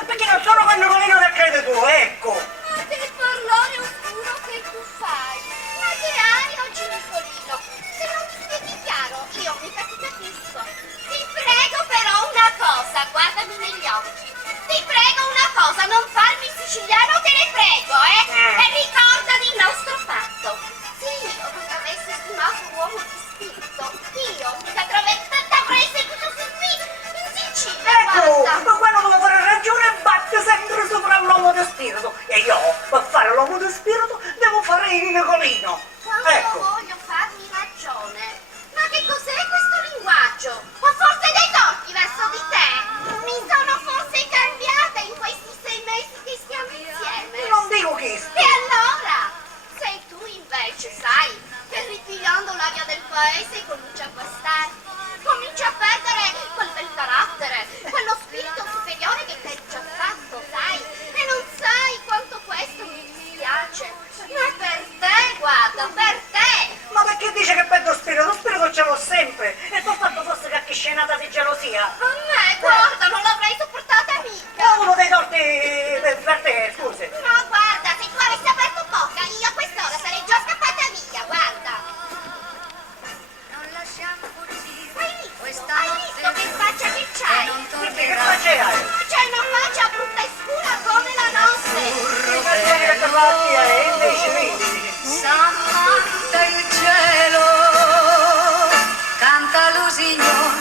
Perché non sono quel Nicolino che credi tu, ecco. Ma che parlare oscuro che tu fai? Ma che hai oggi, Nicolino? Se non ti spieghi chiaro, io mica ti capisco. Ti prego però una cosa, guardami negli occhi. Ti prego una cosa, non farmi siciliano, te ne prego, E ricordati il nostro patto. Se io non avessi stimato un uomo di spirito, io mica t'avrei seguito sin qui, in Sicilia, Ecco, guarda. ma quando devo fare ragione batte sempre sopra l'uomo di spirito. E io, per fare l'uomo di spirito, devo fare il Nicolino. Quando Ecco. voglio farmi ragione. Ma che cos'è questo linguaggio? Ho forse dei torti verso di te? Mi sono forse cambiata in questi 6 mesi che stiamo insieme? Non dico questo. E allora? Sei tu invece, sai, che ripigliando l'aria del paese comincia a guastare. Comincia a perdere quel bel carattere, quello spirito superiore che ti hai già fatto, sai? E non sai quanto questo mi dispiace. Ma per te, guarda, per te! Ma perché dice che perdo spirito? Lo spirito ce l'ho sempre. E tu fatto forse qualche scenata di gelosia? A me, guarda, non l'avrei sopportata mica. Ho avuto dei torti per te, scusi. No, guarda, se tu avessi aperto bocca, io a quest'ora sarei già scappata via, guarda. Hai visto che faccia che c'hai? Perché che faccia hai? C'hai una faccia brutta e scura come la notte. Mi fa che trovati e invece vedi. S'ammanta il cielo, canta l'usignol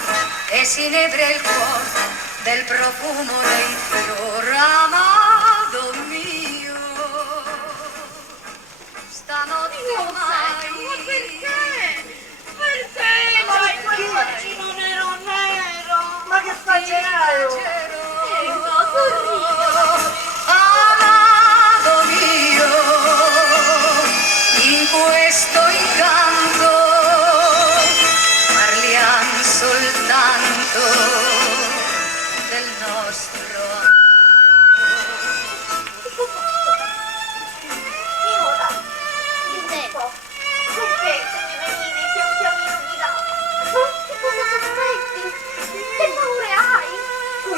e si inebria il cuore del profumo dei fiori, amato mio. Stanotte ormai. Ma perché? Perché? Ma C'hai chi? quel faccino nero nero. Ma che faccia hai? Amato mio, in questo incanto parliamo soltanto del nostro E ora? Il tempo. Perché se mi venivi pian pianino di là? Che cosa sospetti? Che paure hai?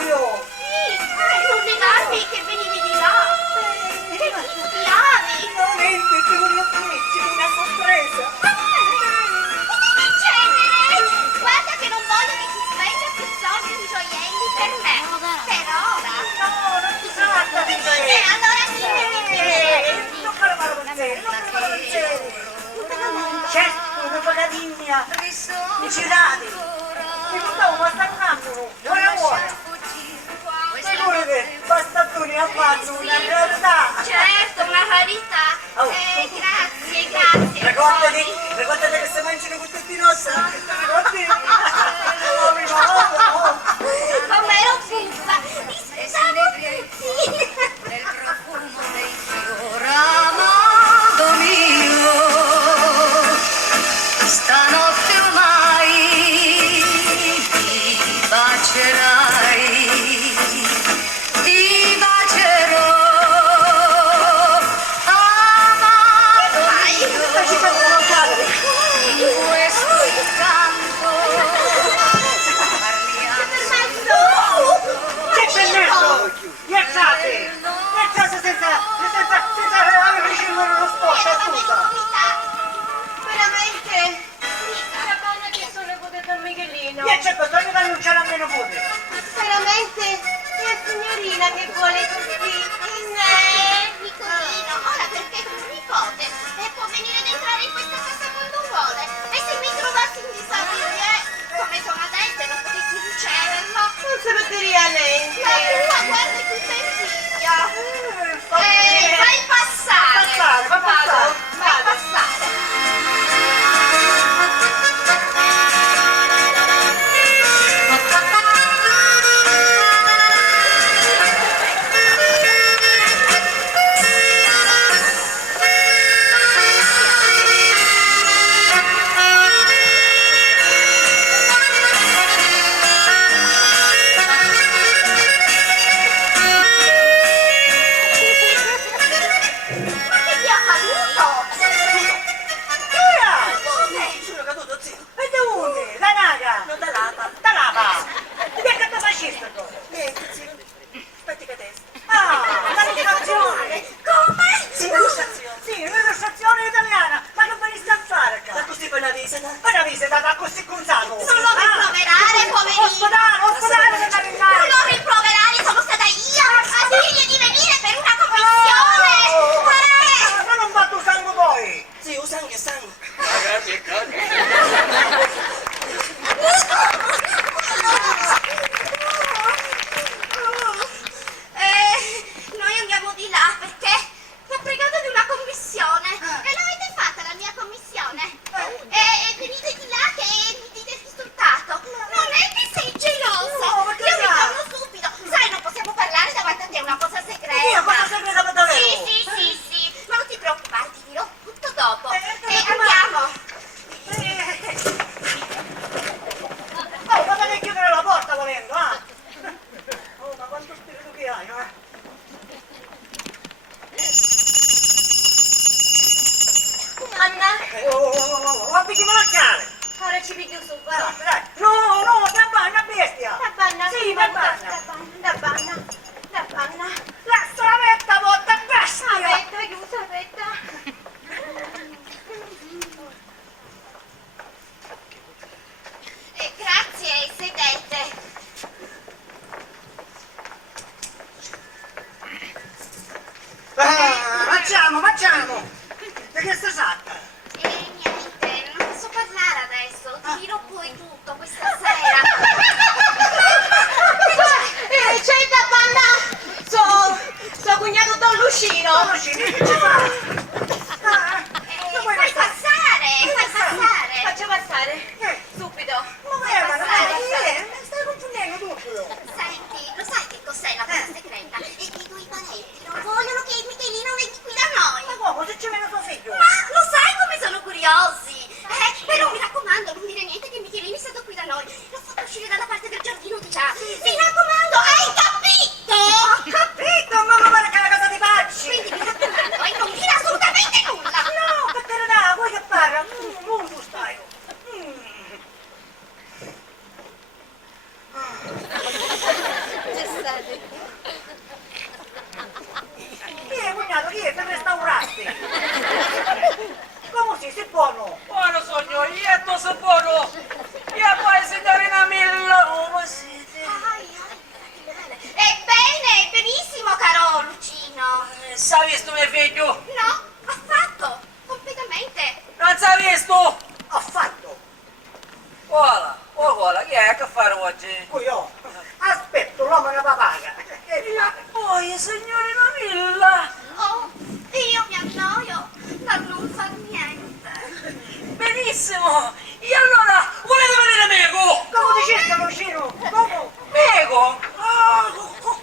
Io. Sì, non negarmi che venivi di là. Che tipo di avi? No, niente, ti voglio mettere una sorpresa. Che genere? Guarda che non voglio che ti spenda più soldi in gioielli per me. Per ora. No, non si tratta di E me. allora dimmi che Non fare male con te, non fare male con te. Certo, una pagadigna, mi ci dati. Mi portavo ma sta un attimo, buona buona. Figurate, bastattoni a farlo una realtà. Certo, una carità. Oh. Grazie. Ricordati che se mangiano con tutti i nostri. Ricordati. Oh, mi va, Come ero fuffa. Mi scusavo tutti. del profumo dei fiori, amato mio. Stanotte ormai ti bacerai Veramente è signorina che vuole così. Nicolino, ora perché è tuo nipote e può venire ad entrare in questa casa quando vuole. E se mi trovassi in disabilità, come sono adesso, non potessi riceverlo. Non se lo diria niente. La tua, guarda che invidia. Fai passare. Fa passare. Fai passare. Ma che ti è accaduto? Sono caduto, zio. E dove? La naga. Non da lava. Da lava. Che ti fascista tu? Niente, zio. Aspetti che adesso. Ah, la ricostruzione. Come? Sì, l'illustrazione. Sì, l'illustrazione italiana. Ma che veniste a fare, La cara? così per una visita. Una visita da così cunzato. Non lo rimproverare, poverino. Ospedale per Non andare. lo rimproverare, sono stata io a dirgli di venire per una commissione. Ma non fatto sangue poi. Zio, sangue è sangue. Noi andiamo di là perché mi ha pregato di una commissione. E l'avete fatta la mia commissione? E venite di là che mi dite il risultato. Non è che sei geloso. No, ma che Io mi va? torno subito. Sai, non possiamo parlare davanti a te, è una cosa segreta. Io cosa segreta per davvero? Sì. Ma non ti preoccupare, ti dirò tutto dopo. come Andiamo. Oh, ma devi chiudere la porta volendo, ah? Oh, ma quanto spirito che hai, eh? Anna, Appicchimi la chiave! ora ci picchio su, Dai, guarda. dai. No, da banna, bestia! Da banna, Sì, da banna! da banna. La stravetta volta bestia! Avetta, chiusa, avetta. Grazie, sedete. Facciamo! Di che sta satta? Niente, non posso parlare adesso, ti dirò poi tutto questa sera. C'è da banna. Suo cognato Don Lucino. Conosci, che ci fa? Fai passare. Faccio passare. Subito. Ma Fai passare. mi stai confondendo tutto! Senti, lo sai che cos'è la cosa segreta? E che i tuoi parenti non vogliono che Michelino venga qui da noi. Ma come, se ci viene tuo figlio? Ma lo sai come sono curiosi? Però mi raccomando, non dire niente che Michelino è stato qui da noi. L'ho fatto uscire dalla parte del giardino di là. Mi raccomando, hai capito? Ho capito, mamma, guarda che è la casa di Pacci! Quindi mi raccomando, non dire assolutamente nulla. No, per carità, vuoi che parla? Non tu stai! Chi è, cognato? Chi è? Per restaurarti? Come si buono? Buono sogno, io tu sei buono. Io poi signorina Milla. Come siete? Ebbene, benissimo, caro Lucino. S'ha visto mio figlio? No, affatto, completamente. Non s'ha visto? Affatto! Voilà, chi è che fare oggi? Qui io aspetto l'uomo che paga. Che fa? Poi, signorina Milla. Oh, io mi annoio per non far niente. Benissimo. E allora, volete venire Mego? Come diceste, Lucino? Come? Mego?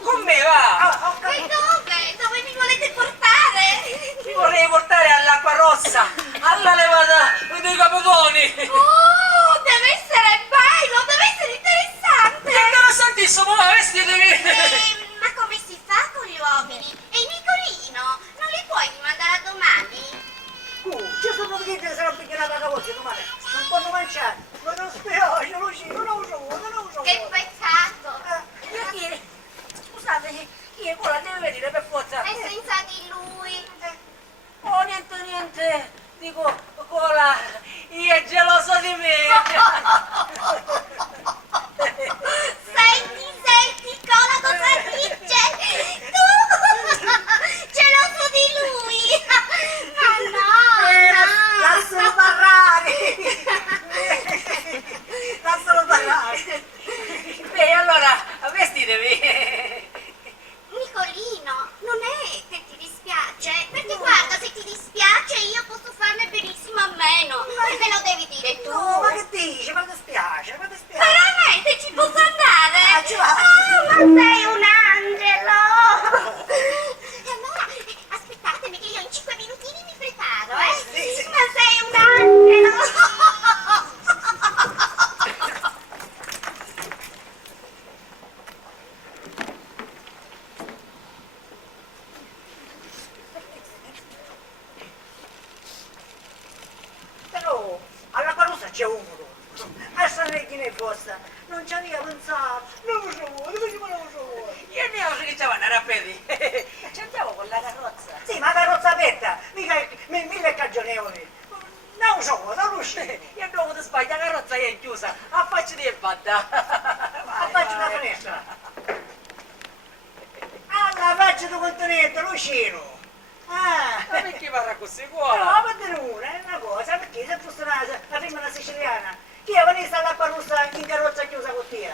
Con me va. Ho E capito. dove? Dove mi volete portare? Ti vorrei portare all'acqua rossa, alla levata dei capitoni. Oh, deve essere bello, deve essere interessante. È interessantissimo, ma vestitevi. Ma come si fa con gli uomini? E Nicolino, non li puoi rimandare a domani? Ci sono che te sarà picchiata la voce domani. Non possono mangiare. Ma non spero, Lucino, non lo so. Che peccato. Scusate, chi è quella? Deve venire per forza. E senza di lui. Oh, niente. Dico, Cola, io è geloso di me. Senti, risposta. Non ci aveva pensato. Non lo so, dove non lo so. Io ne ho che ci vanno a piedi. Ci andiamo con la carrozza. Sì, ma la carrozza aperta, mica mille cagionevoli. Non lo so, non uscire. Io devo di sbagliare, la carrozza è chiusa. Affacci di banda. Affaccio una finestra. Alla faccia di contenente, Lucino. Ma perché parla così No, buona? per dire una, è una cosa, perché se fosse la femmina siciliana, chi venisse all'acqua russa in carrozza chiusa con te?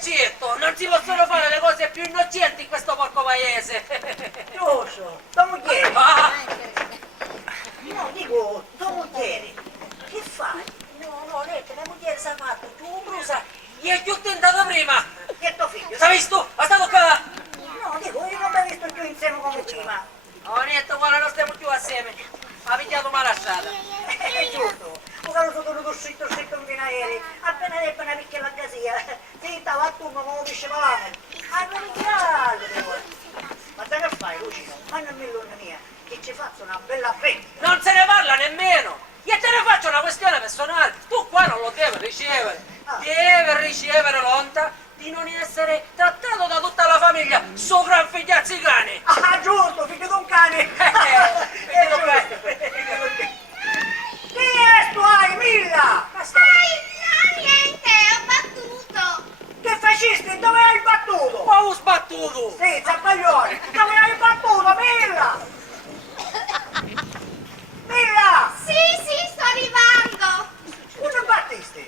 Certo, non si possono fare le cose più innocenti in questo porco paese. Giusto, tua moglie. Ah, No, dico, tua moglie. Che fai? no, Netta, la moglie si è fatta, tu brusa. Gli è più tentato prima. Che tuo figlio? S'ha visto? È stato qua. No, dico, io non mi ho visto più insieme come prima. Oh, Netta, guarda, non stiamo più assieme. Ha pigliato male la strada. È giusto. Ho caduto tutto scritto in aerei. Appena ebbe una piccola gasia. Sì, stava a turno come pesce palame. Ah, non mi piace. Ma sai che fai, Lucino? Manna a me l'onna mia, che ci faccio una bella fetta. Non se ne parla nemmeno. Io te ne faccio una questione personale. Tu qua non lo devi ricevere. Deve ricevere l'onta di non essere trattato da tutta la famiglia sopraffigliazzi cani. Ah, giusto, figlio di un cane. Figlio di un cane. Chi è sto hai, Milla? No, niente, ho battuto. Che fascisti, dove hai battuto? Ma ho sbattuto. Sì, zappaglione, dove hai battuto, Milla? Milla! Sì, sto arrivando. Cosa battisti?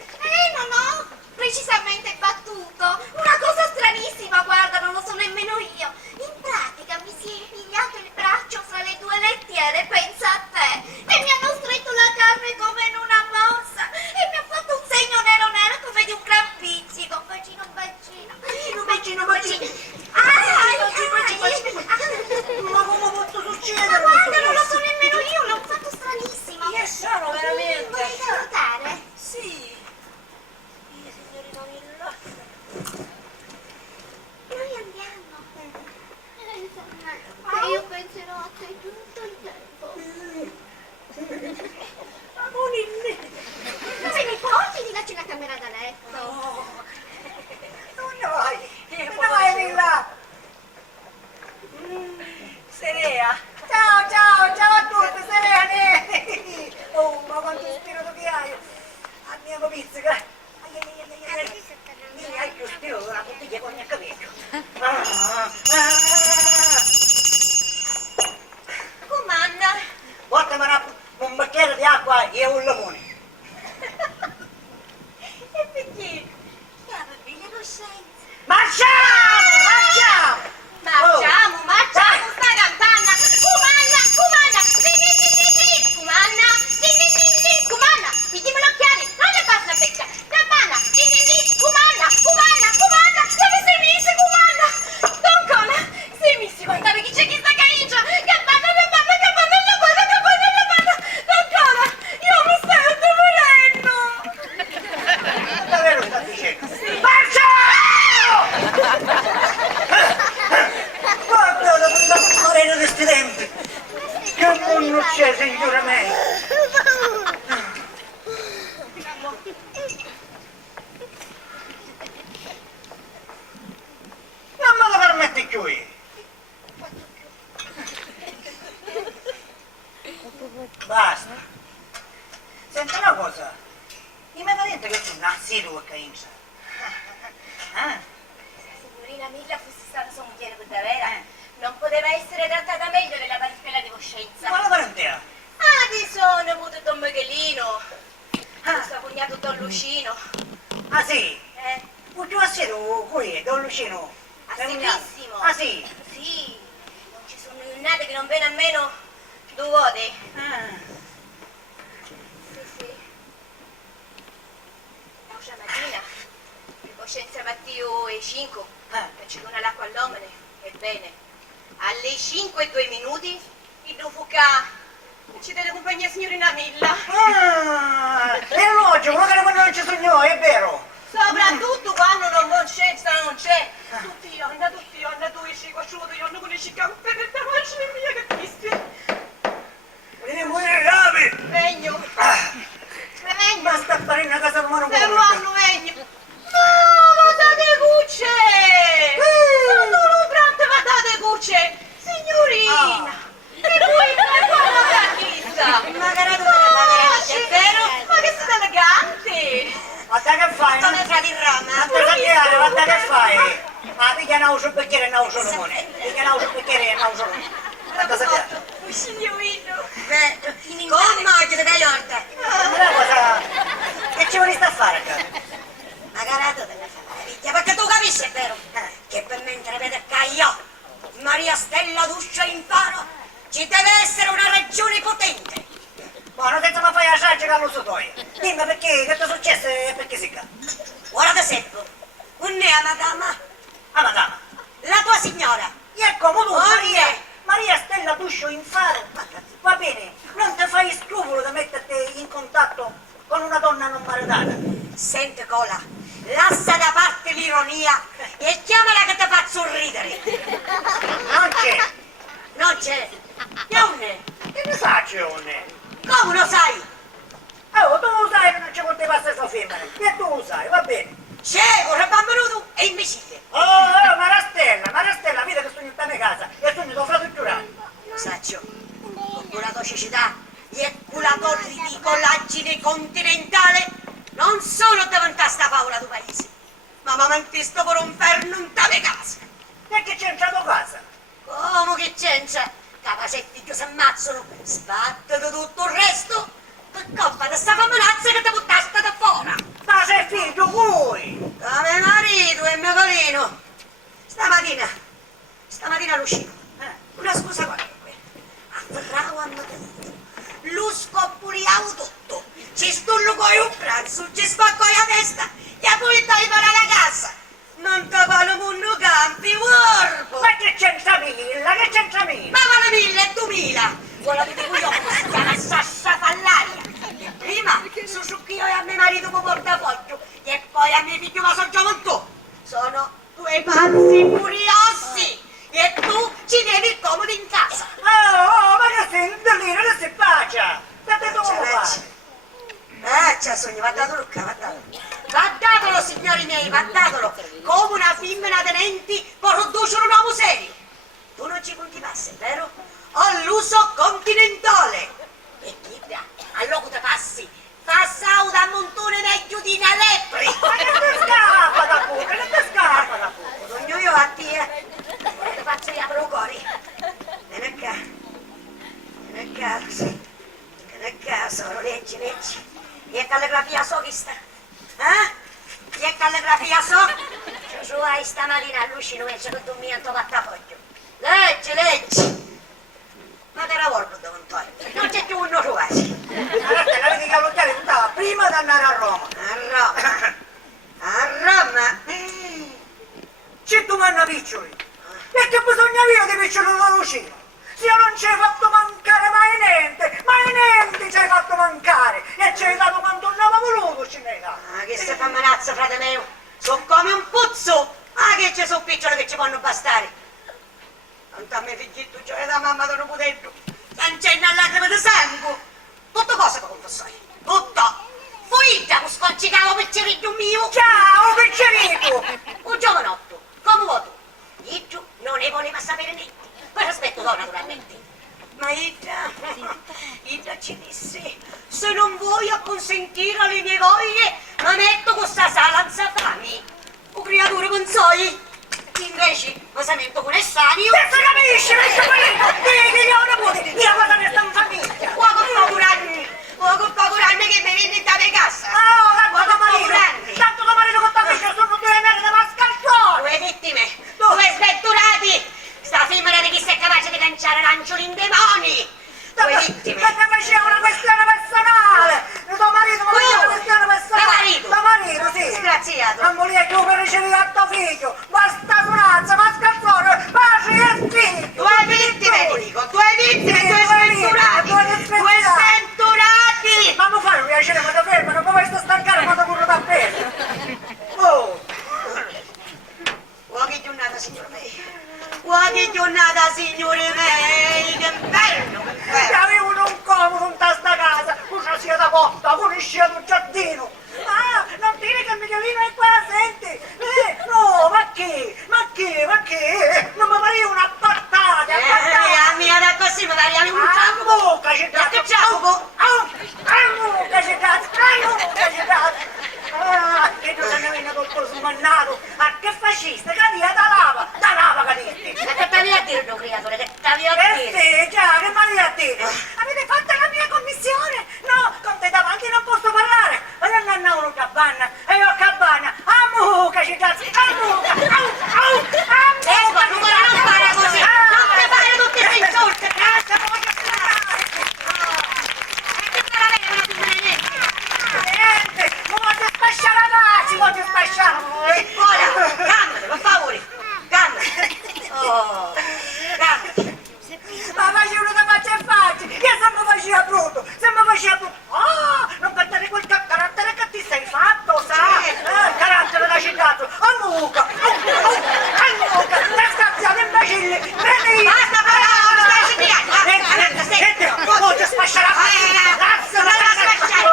Non ho precisamente battuto. Una cosa stranissima, guarda, non lo so nemmeno io. In pratica mi si è pigliato il braccio fra le due lettiere, pensa a te. E mi hanno stretto la carne come in una morsa. E mi ha fatto un segno nero nero come di un gran pizzico. Bacino. Ma come posso succedere? Ma guarda, non lo so nemmeno io, l'ho fatto stranissimo. Che sono veramente? Vuoi salutare? Sì. Io, signorina Milla. Noi andiamo. Insomma, io penserò a te tutto il tempo. Dove mi porti? Ti lascio la camera da letto. Dove vai? Dove vai, Milla? Serea. Ciao a tutti, Serene! Oh, ma quanto spirito che hai! Andiamo pizzica! Hai più spirito di una bottiglia con il capello! Comanda. Portami un bicchiere di acqua e un limone! E perché? Avevi le coscienze. Marciamo! Marciamo, sta campana. Comanda. Comanda. Pigli gli occhiali. Non ne passa la becca. Campana. Comanda. Dove sei messa, comanda? Don Cola, sei missi, guardate chi c'è chi sta caricia. Campana. Don Cola, io mi sto morendo. Davvero sta dicendo? Marciamo! Guarda, dopo morire di sti tempi! Che non c'è, signora mia! Non me lo permetti più io! Basta! Senti una cosa, mi aveva detto che tu nasci tu a Cainza? Signorina Milla fosse stata sua moglie per davvero, non poteva essere trattata meglio nella parentela di coscienza. Quale parentela? Adesso ho avuto Don Michelino, il suo cognato Don Lucino. Ah sì? Eh, Tu assieme qui, Don Lucino? Assiettissimo. Ah sì? Sì, non ci sono giornate che non viene a meno due volte. Sì. Oggi mattina, in coscienza Matteo e 5, ci dona l'acqua all'omene, ebbene, alle 5:02, il Dufuca ci deve compagnia signorina Milla. È logico, magari quando non ci sono è vero. Soprattutto quando non c'è. Tutti io, tu esci cosciuto, io non conosci campo per te, ma c'è mia che tristi. Devi morire grave. Regno. Basta fare una casa come un Per uomo. l'anno regno. Guardate cucce! Non lo prende, guardate cucce! Signorina! E poi guarda chissà! Ma che raduno È vero? Ma che siete eleganti! Guarda che fai? come frati in Roma? Ma te sappiare, guarda che fai? Ma piglia un uso bicchiere e un uso limone. Piglia un uso bicchiere e un uso limone. Guarda sappiare. Signorino! Come oggi da Iorta? Ma cosa? Che ci vorresti a fare qua? Ma carato della famiglia, perché tu capisci, è vero? Che per mentre vede che io, Maria Stella Duscio imparo, ci deve essere una regione potente. Buono, senza mi fai la saggia che lo so toi. Dimmi perché, che ti è successo e perché si ca? Ora ad esempio, non è a madama, Ah, madama. la tua signora. E come tu, Maria, Oggi. Maria Stella Duscio in faro. Va bene, non ti fai scrupolo di metterti in contatto con una donna non maritata. Senti Cola, lascia da parte l'ironia e chiamala che ti fa sorridere. Non c'è. Non c'è. Non è. Che ne faccio, ne? Come lo sai? Oh, tu lo sai che non ci poteva essere sua femmina. E tu lo sai, va bene. Cieco, rabambenuto e imbecille. Oh, Marastella, vedi che sono in tale casa e sono tuo fratello giurato. Lo saccio, con la tua cecità e con la tua ridicolaggine continentale non solo davanti a sta paura del paese, ma mi mantisto per un ferno in tale casa. E che c'è entrato a casa? Come che c'entra? Capacetti che si ammazzano, sbattono tutto il resto per colpa di sta faminazza che ti buttaste da fuori. Ma sei figlio voi! Come marito e mio colino. Stamattina l'uscino. Una scusa qualunque. Afferravo a detto. Lo scoppuliavo tutto. Ci stullo poi un pranzo, ci spacco la testa e poi dai per la casa. Non te vale munno campi, warbo. Ma che c'entra Milla? Che c'entra Milla? Ma vale 1.000 e 2.000. Quella che dico io si chiama Sascia Fallaria. E prima su succhio e a mio marito con portafoglio e poi a mio figlio ma so gioventù. Sono due pazzi furiosi e tu ci devi comodi in casa. Ma che sei in delirio, che si faccia? State tu fare? C'è sogno, va dato Luca, va dato. Va datelo, signori miei, va datelo. Come una femmina tenenti può produrre un uomo serio. Tu non ci conti passi, vero? Ho l'uso continentale. E Bibbia, allora te passi, fa sauda a montone meglio di una lepre. Ma che ti scappa da fuoco? Che ti scappa da fuoco? Sogno io a te, non ti faccio gli apro cuori. Vieni a casa, lo leggi. E calligrafia so chi sta? E calligrafia so? Su hai stamattina all'uscino e c'è tutto un mio portafoglio. Leggi! Ma te la volpo dove non c'è più uno quasi. Allora, la vedi che l'occhiale stava prima di andare a Roma. A Roma? Se tu manna piccioli, e che bisogna io di piccioli da lucino? Se io non ci hai fatto mancare mai niente ci hai fatto mancare e ci hai dato quanto non avevo voluto ci ne hai dato. Che se fa manazza, frate mio, sono come un puzzo. Che ci sono piccoli che ci possono bastare. Non a me figlietto, cioè da mamma da un putello, cancenna lacrime di sangue. Tutto cosa per confessare, tutto. Fuita, con sconcicavo piccerino mio. Ciao, piccerino! Un giovanotto, come vuoi tu. Io non ne voleva sapere niente. Poi rispetto tu, naturalmente. Ma Ida ci disse, se non vuoi acconsentire alle mie voglie, mi metto questa salanza fami. O creatura consoi. Invece, mi sa metto con Essanio. E se capisci, picciolino, che io non può dire, io cosa ne sta in famiglia. Poco anni che mi viene da casa. Tanto tuo marito con tua figlia sono due merda di mascalzone. Due vittime, due sventurati. Sta femmina di chi sei capace di lanciare lancioli in demoni. Due vittime. Ma che faceva una questione personale. Tuo marito mi faceva una questione personale. Tuo marito, sì. Disgraziato. Non volevi che io per ricevere a tuo figlio. Basta sonanza, mascalzone, pace e figlio. Due vittime, ti dico, due vittime, due sventurati. Due sventurati. Ma mi fai un piacere, ma ti fermo, non mi fai stancare, ma ti corro da bene. Oh. Che giornata, signore miei. Che giornata, signore miei. Che bello, che bello. Che avevano un comodo in sta casa, non sia da cotta, con il scia del giardino. Non dire che mi figliolino è qua, senti. No, ma che? Non mi pare una portata. La mia da così mi daria un A bocca c'è dato. che ciao? A bocca c'è dato. Ah, che tu sei venuto col tuo smannato. Ma che fascista? Cadia da lava cadete. Ma che stavi a dire, tuo creatore? Che stavi a E dire? te, già, che male a dire? Avete fatto la mia commissione? No, con te davanti non posso parlare. Voglio andare a una cabana. E io a cabana. A mucca c'è dato. A mucca. Ecco, non fare così. Non ti fare tutte queste insulti. Grazie, voglio sparare. Che te la vedi, non ti frega niente. Niente, voglio spasciare la pace, voglio spasciare. Ora, calmati, per favore. Calmati. Oh, calmati. Ma facevo da faccia a faccia, che se mi faceva brutto, ah, non perdere quel carattere che ti sei fatto, sa? Il carattere da citato, a mucca, da scazzato imbecille, prendi! Basta parola, stai scrivendo. Senti, voglio spasciare la faccia, Non la sfasciare,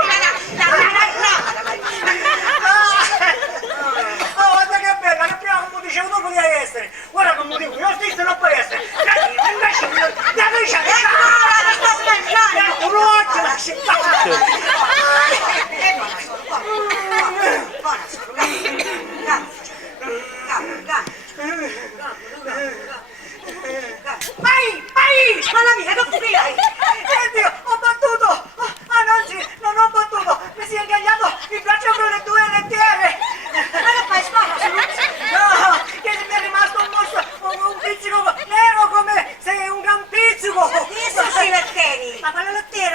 oh, guarda che bella, che prima come dicevo tu potevi essere, guarda come dico, io stesso non puoi essere, invece, da vicino, vai! Ma la mia, che fai? Oddio, ho battuto! Non ho battuto! Mi si è ingagliato il braccio fra le due lettere! Ma che fai, spara? No, che mi è rimasto un pizzico nero come se un gran pizzico! Adesso si lettevi. Ma quale lettere?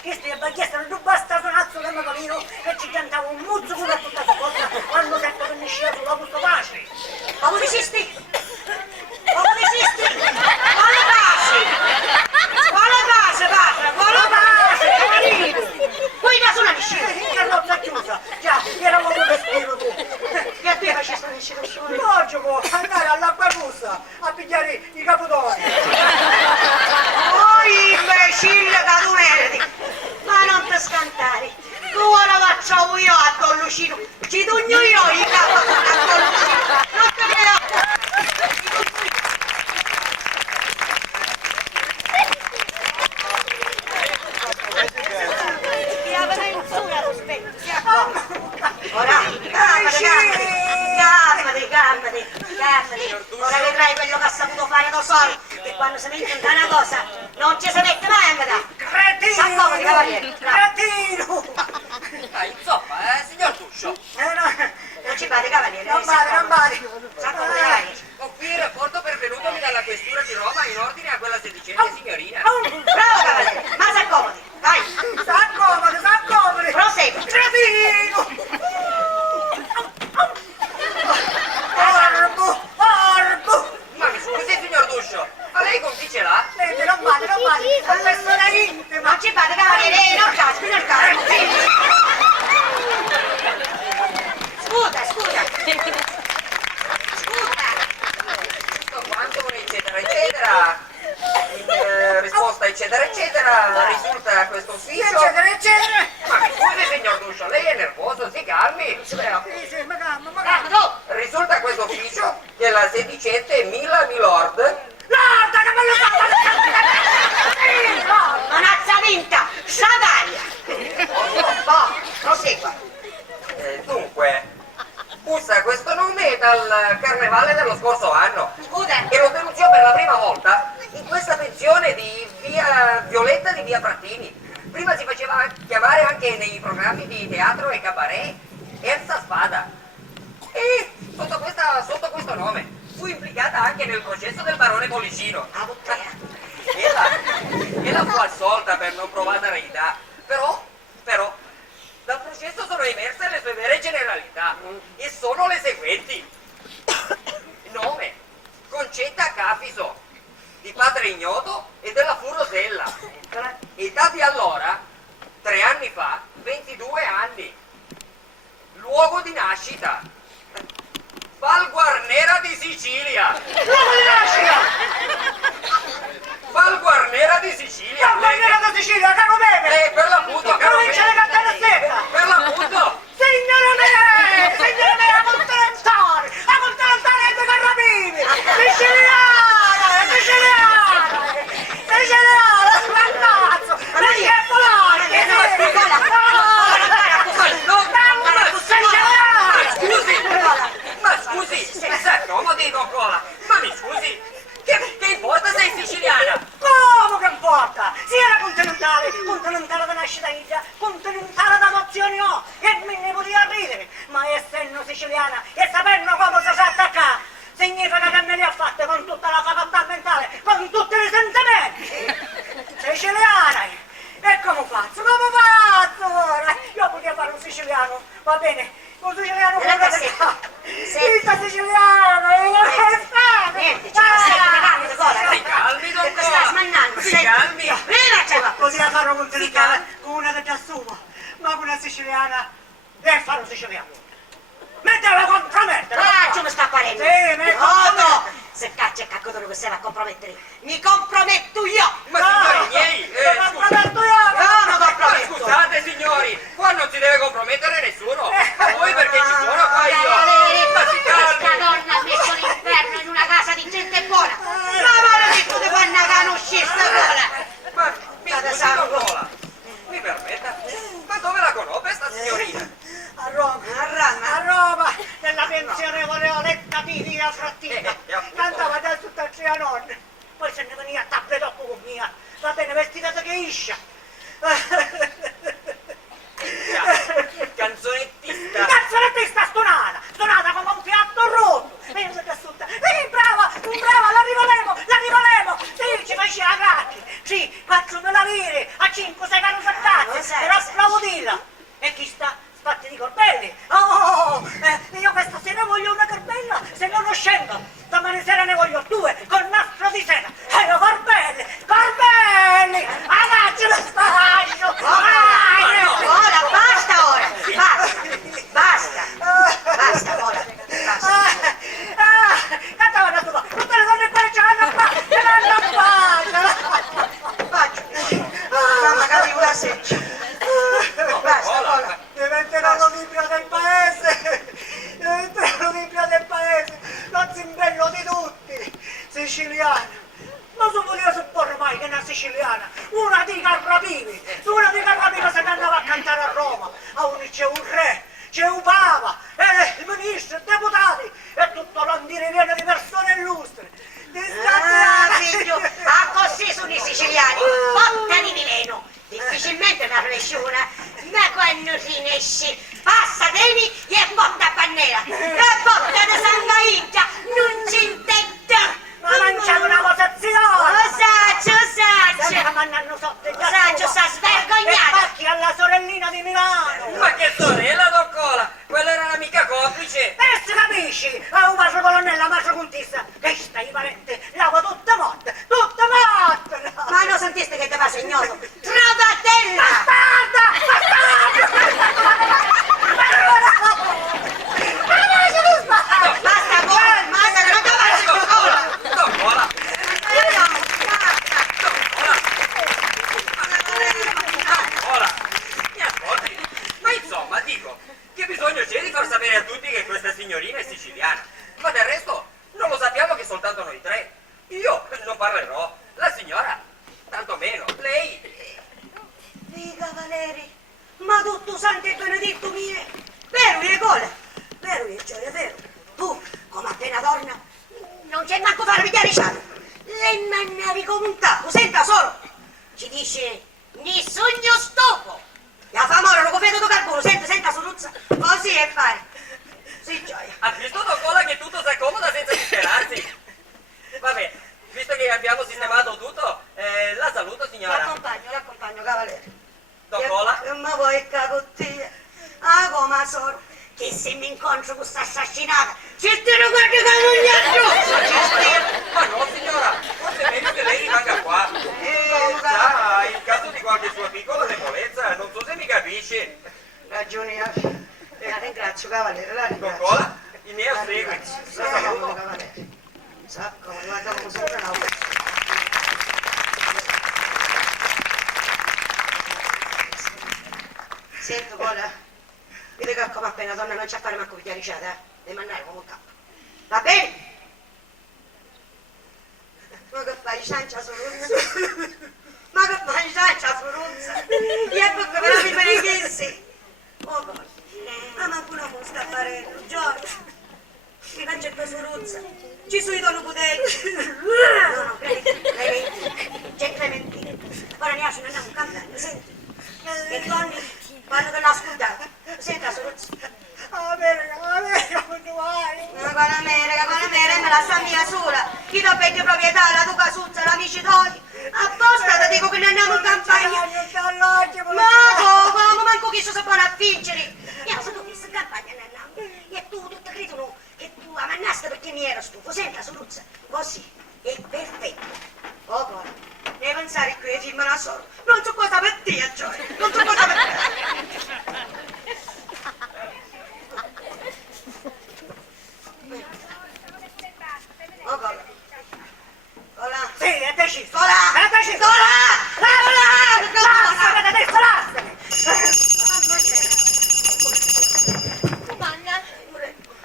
Che stai a bagliesta, non basta sonazzo del macolino e ci cantava un muzzo con la tutta cosa quando sento che mi scia sulla gusto pace! Ma come esisti? Quale base? Poi da sola discesa. In carrozza chiusa! Già, era uomo vestito tu! Che a te facessi una discesa? No, gioco, andare all'acqua russa a pigliare i capodoni! Poi imbecille da tu meriti. Ma non ti scantare. Tu ora faccio io a Don Lucino. Ci tugno io i capo a Don Lucino. Non ti preoccupare. Ora, calmati. Ora vedrai quello che ha saputo fare da solo. Che quando si mette in una cosa non ci si mette mai a metà. S'accomodi, cavaliere. Cretino! Insomma, signor Tuscio, Non ci fate, cavaliere. Non vale! S'accomodi, cavaliere. ho qui il rapporto pervenutomi dalla questura di Roma in ordine a quella sedicente signorina. Bravo, cavaliere. Ma s'accomodi. Vai. S'accomodi! Prosegui. Cretino! Orbo! Ma mi scusi, signor Tuscio, ma lei con chi ce l'ha? Senti, non vale! La persona intima! Non ci fate, cavaliere. Non caspi. Scusa. Tutto quanto un eccetera. In risposta eccetera, risulta questo ufficio. Eccetera! Ma mi scusi, signor Tuscio, lei è nervoso, si calmi. Sì, ma calma! Calma, tu. Risulta questo ufficio della sedicente Mila Milord. Guarda che bello Manazza vinta. Sciavaglia. Prosegua. Dunque, usa questo nome dal carnevale dello scorso anno. Scusa. E lo denunziò per la prima volta in questa pensione di via Violetta di via Frattini. Prima si faceva chiamare anche nei programmi di teatro e cabaret Elsa Spada. E sotto questo nome fu implicata anche nel processo del barone Policino. Ella fu assolta per non provata verità, però dal processo sono emerse le sue vere generalità e sono le seguenti. Nome: Concetta Cafiso, di padre ignoto e della fu Rosella. Età di allora, 3 anni fa, 22 anni. Luogo di nascita: Val Guarnera di Sicilia. Luogo di nascita! Val Guarnera di Sicilia. La bandiera da Sicilia, caro Pepe! Per l'appunto, caro Provincia di Catanzetta! Per l'appunto. Signora Pepe! Don Cola, ma mi scusi, che importa se è siciliana? Come che importa? Si era continentale da nascita India, continentale da nozioni ho, e me ne poteva ridere, ma essendo siciliana e sapendo come si sa attaccare, significa che me li ha fatte con tutta la facoltà mentale, con tutti i sentimenti. Siciliana! E come faccio? Come faccio ora? Io potevo fare un siciliano, va bene? Un siciliano come Guarda, te. sì. Il siciliano! Niente, ci possiamo calmi, Cola. Si calmi, Don Che sta Cola. smannando, Si senti. calmi. Viva, Poteva fare un continentale con una che ti assumo, ma con una siciliana deve fare un siciliano. Mettela a compromettere! Ah, mi sta parendo. Sì, mi No, no. compromettere. Se caccia e caccodoro che sei a compromettere, mi comprometto io. Ma signori miei, Lo scusi. comprometto io! No, mi Ma comprometto. scusate signori, qua non si deve compromettere nessuno. Ma voi perché ci sono qua io? Ma si Questa calmi. donna ha messo l'inferno in una casa di gente buona. Ma maledetto di quando conosci sta Cola. Ma mi Guarda, scusi, sangue. Don Cola, mi permetta? Ma dove la conobbe sta signorina? A Roma! A Roma! Nella pensionevole Oletta di via Frattina! Cantava adesso tutta zia nonna! Poi se ne veniva a tappe dopo con mia! Va bene, vestita da che iscia! Canzonettista. Canzonettista stonata come un piatto rotto! E io sono assunta! Brava, l'arrivolevo! Sì, ci faceva gratis! Sì, 4.000 lire a 5-6 caro sottazzi! Per applaudirla! E chi sta? Fatti di corbelli! Io questa sera voglio una corbella, se no non scendo! Domani sera ne voglio 2, con nastro di sera! Corbelli! Agacci lo spazio! Cola, basta ora. Basta, Cola. Basta. Cantava da tua! Tutte le donne qua ce l'hanno qua! Faccio. Mamma capivo la seccia. Basta, Cola. Diventerò l'Olimpia del paese! Lo zimbello di tutti! Siciliana! Non si poteva supporre mai che una siciliana, una di Carrapivi se ne andava a cantare a Roma! A uno c'è un re, c'è un papa, il ministro, i deputati, e tutto l'andiriviene di persone illustri! Figlio, così sono i siciliani, botta di Mileno. Difficilmente ne riesce una, ma quando finisci, passa temi e botta a pannera. La botta di sanguiglia, non ci intendo. Ma non c'è una votazione! Saggio, sta svergognata. E pacchi alla sorellina di Milano! Ma che sorella, Don Cola? Quella era un'amica complice. E si capisci? A un maestro colonnella, un maestro contista, che stai parente, lava tutte morte! Ma non sentiste che ti fa segnoso? Trovatella! Basta, Cola, basta, che non ti faccio con Cola! Don Cola, Cola, mi ascolti. Ma insomma, dico, che bisogno c'è di far sapere a tutti che questa signorina è siciliana? Ma del resto, non lo sappiamo che soltanto noi tre. Io non parlerò, la signora, tanto meno, lei. Dica Valeri, ma tutto santo e benedetto mio, vero è Cola? Vero è gioia, vero? Tu, come appena torna, non c'è manco farmi chiariciare. Le mannavi come un capo, senta solo. Ci dice, ni sogno stufo. La famora lo vedo carbone, senta soruzza, così è fare. Sì, gioia. Ha visto Don Cola che tutto si accomoda senza disperarsi? Vabbè, visto che abbiamo sistemato tutto, la saluto signora. L'accompagno, cavaliere. Don Cola? Ma vuoi cagottia? Ah, come solo, che se mi incontro con questa assassinata, ci te lo guardi che non gli addosso! Ma no signora, forse è meglio che lei rimanga qua. Sa, in caso di qualche sua piccola debolezza, non so se mi capisce. Ragione, la ringrazio, cavaliere, la Don ringrazio. Cola, i miei segui. La saluto. Cavaliere. Sa, come guarda come sempre una Sento, Cola, vedi che come appena donna non c'è a fare manco per chiariciata, devi mandare come un capo. Va bene? Ma che fai, ciancia soruzza? Ma che fai, ciancia soruzza? E poi che però mi benedissi. Oh, Cola, ma manco una mosca a fare, Giorgio. Concetto Soruzza, ci sono i dono potenti. No, no, Clementino, c'è Clementino. Ora ne esce, andiamo a cantare, senti. E Tonni, quando te l'ha ascoltato, senti la Soruzza. America, quando vai? Ma con America, me la sta mia sola. Chi do per proprietà, la tua casuzza, l'amici tuoi. Apposta ti dico che ne andiamo in campagna. Ma come manco chi si sapone a fingere. Io se tu visto in campagna ne andiamo. E tu tutti credono che tu amannasti perché mi ero stufo. Senta, Soruzza, così è perfetto. Oh, poi, devi pensare qui ai film da solo. Non so cosa per te, Gioia. Non so cosa per te. Oh, cola. Cola. Sì, è deciso. Cola. È deciso. Manna,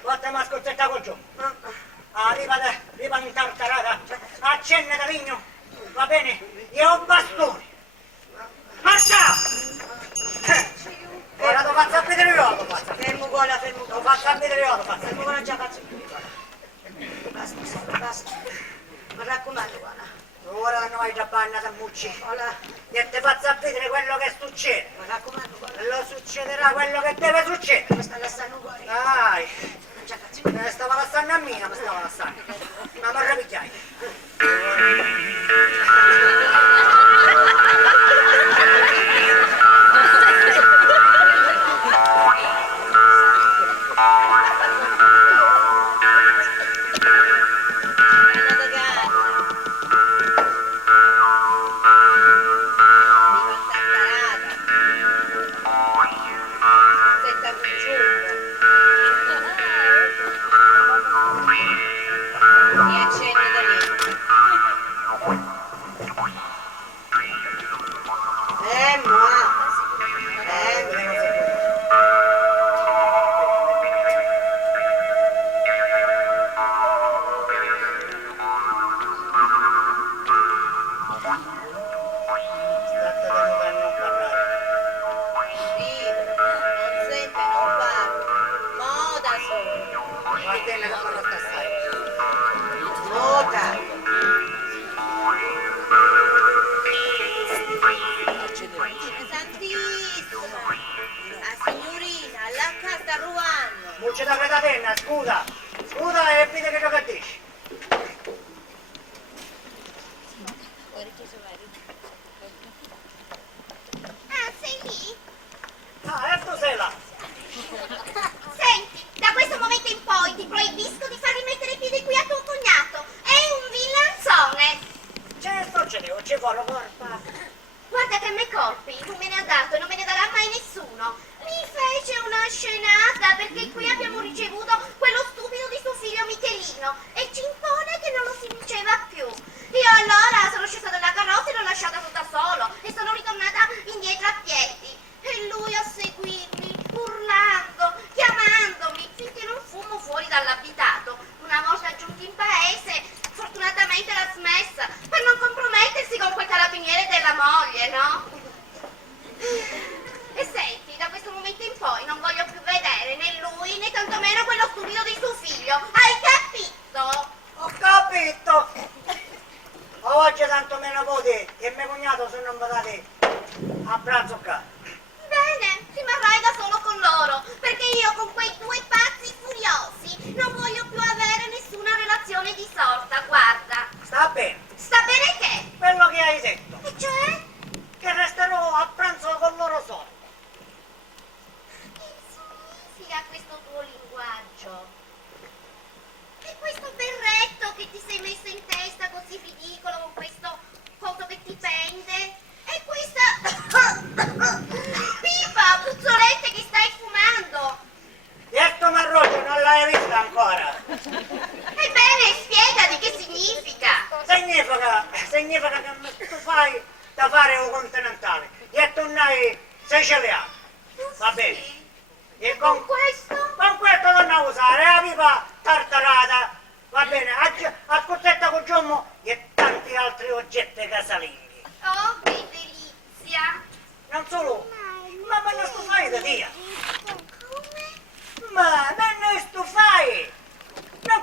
Guarda ma scozzetta con giù. Arriva in tartarata. Accenna da vigno. Va bene? Io ho un bastone. Marcia! Ora lo faccio a vedere io, lo faccio. Fermo cola, fermo Lo cola. faccio a vedere io, lo faccio. Fermo cola, già faccio qui, cola. Basta. Mi raccomando, cola. Ora non vai già banna da mucci. Cola, E ti faccio a vedere quello che succede. mi raccomando, cola. Lo succederà quello che deve succedere. Mi sta lasciando fuori. Dai, Non già faccio. me ne stava lasciando a mia, mi stava lasciando. Ma mi arrapigliai. Mucci da cretatenna, scusa e vedi che gioca a dici. ah, sei lì? Ah, e tu sei là. Senti, da questo momento in poi ti proibisco di far rimettere i piedi qui a tuo cognato. È un villanzone. Certo, ce ne ci vuole corpa. Guarda che a me colpi non me ne ha dato e non me ne darà mai nessuno. Mi fece una scenata perché qui abbiamo ricevuto quello stupido di suo figlio Michelino e ci impone che non lo si diceva più. Io allora sono scesa dalla carrozza e l'ho lasciata tutta solo e sono ritornata indietro a piedi. E lui a seguirmi, urlando, chiamandomi, finché non fummo fuori dall'abitato. Una volta giunti in paese, fortunatamente l'ha smessa per non compromettersi con quel carabiniere della moglie, no? E senti, da questo momento in poi non voglio più vedere né lui né tantomeno quello stupido di suo figlio. Hai capito? Ho capito. Oggi tanto meno voti e mio cognato se non vadate a pranzo qua. Bene, rimarrai da solo con loro, perché io con quei due pazzi furiosi non voglio più avere nessuna relazione di sorta, guarda. Sta bene. Sta bene che? Quello che hai detto. E cioè? Che resterò a pranzo con loro soli. Che significa questo tuo linguaggio? E questo berretto che ti sei messo in testa così ridicolo con questo coso che ti pende? E questa pipa puzzolente che stai fumando? Detto Marroggio non l'hai vista ancora. Ebbene, spiegati che significa? Significa che tu fai da fare un continentale. E tu hai sei celiaco. Va bene. Sì. E Con questo? con questo non la usare, la pipa tartarata. Va bene, a scozzetta con giommo e tanti altri oggetti casalinghi. Oh, che delizia! Non solo, ma me ne stufai da dia. Come? Ma me ne stufai. Non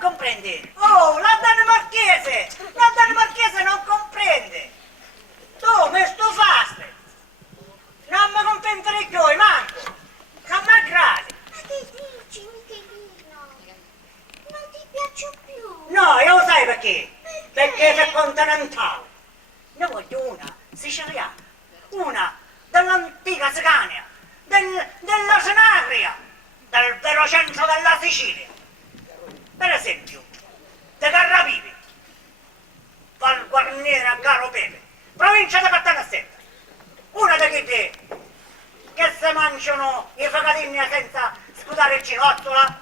perché? Perché è continentale. Ne voglio una siciliana, una dell'antica Scania, della Sinagria, del vero centro della Sicilia. Per esempio, De Carrapivi, Val Guarniere a Caro Pepe, provincia di Catanassetto. Una di chi che si mangiano i fagatini senza scudare il ginocchiola.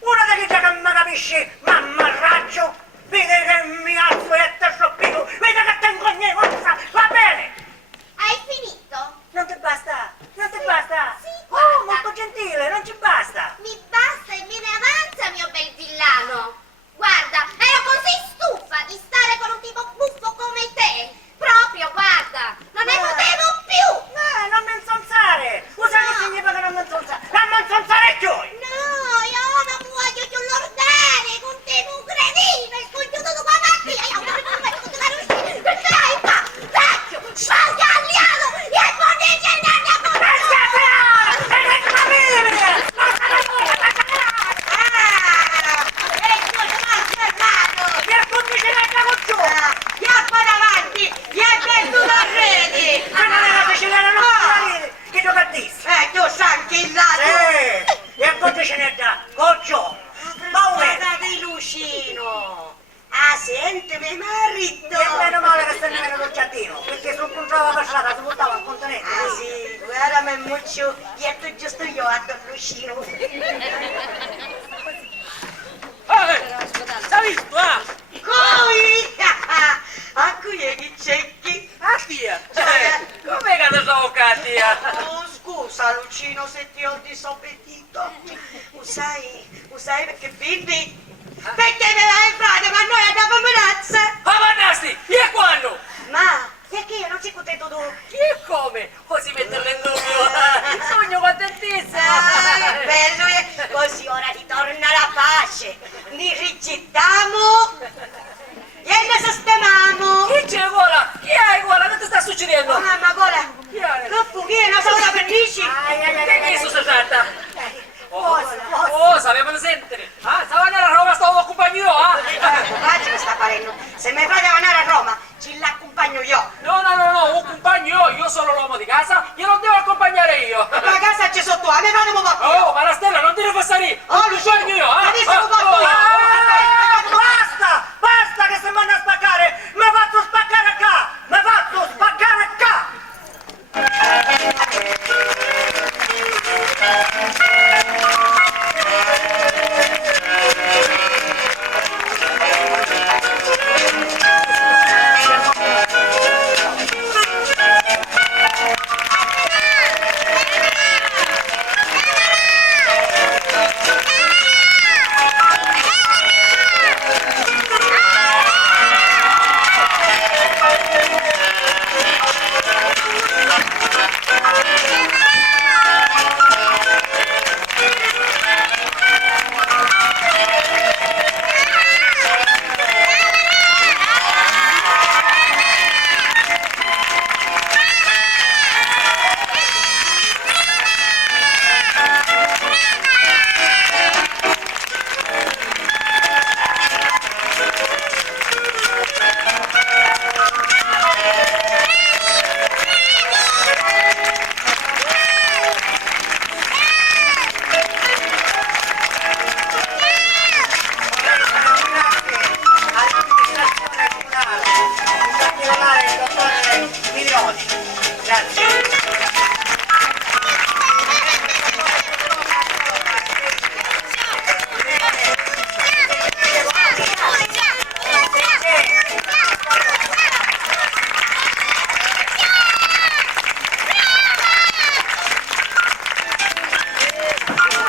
Una di chi che mi capisci, mamma raggio, vede che mi alzo e te scioppico, vede che tengo ogni cosa, va bene? Hai finito? Non ti basta? Non ti basta? Sì, Oh, guarda. molto gentile, non ci basta. Mi basta e me ne avanza, mio bel villano. Guarda, ero così stufa di stare con un tipo buffo come te. Proprio, guarda, non ne potevo più. Non mi insonsare. Usa che significa non mi insonsare? Non mi insonsare più. No, io non voglio più lordare con te un gradino e scongiuto tu mattina. Io non voglio continuare a uscire. Dai, pa, vecchio, sfogliagliato e bondici e nanni a ce n'è da Goccio, Guardate Lucino! Ah, senti, mio marito! e meno male che se ne viene col giardino, perché se non puntava per strada si buttava al contenente. Ah sì, guarda me muccio, io giusto io a Don Lucino. Hai visto, ah? Coi! A cui è che cecchi? Ah, tia! Com'è che ti sono cattiva? Oh, scusa Lucino se ti ho disobbedito. Sai perché Bibi? Perché me l'hai frate, ma noi abbiamo minacce! Ma mannasti, e quando? Ma perché io non si contento tu? E come? Così metterla in dubbio. Sogno contentissimo. Bello, così ora ritorna la pace. Li rigettiamo e ne sistemiamo. Chi c'è gola? Chi hai gola? Che ti sta succedendo? Oh mamma, gola! Chi è? Che fughina, sono da pennici! Che è su tratta? Cosa? Oh, sapevano sentire. Ah, stavo andando a Roma, stavo accompagnando io, ah. Faccio che sta facendo. Se mi fate andare a Roma, ci l'accompagno io.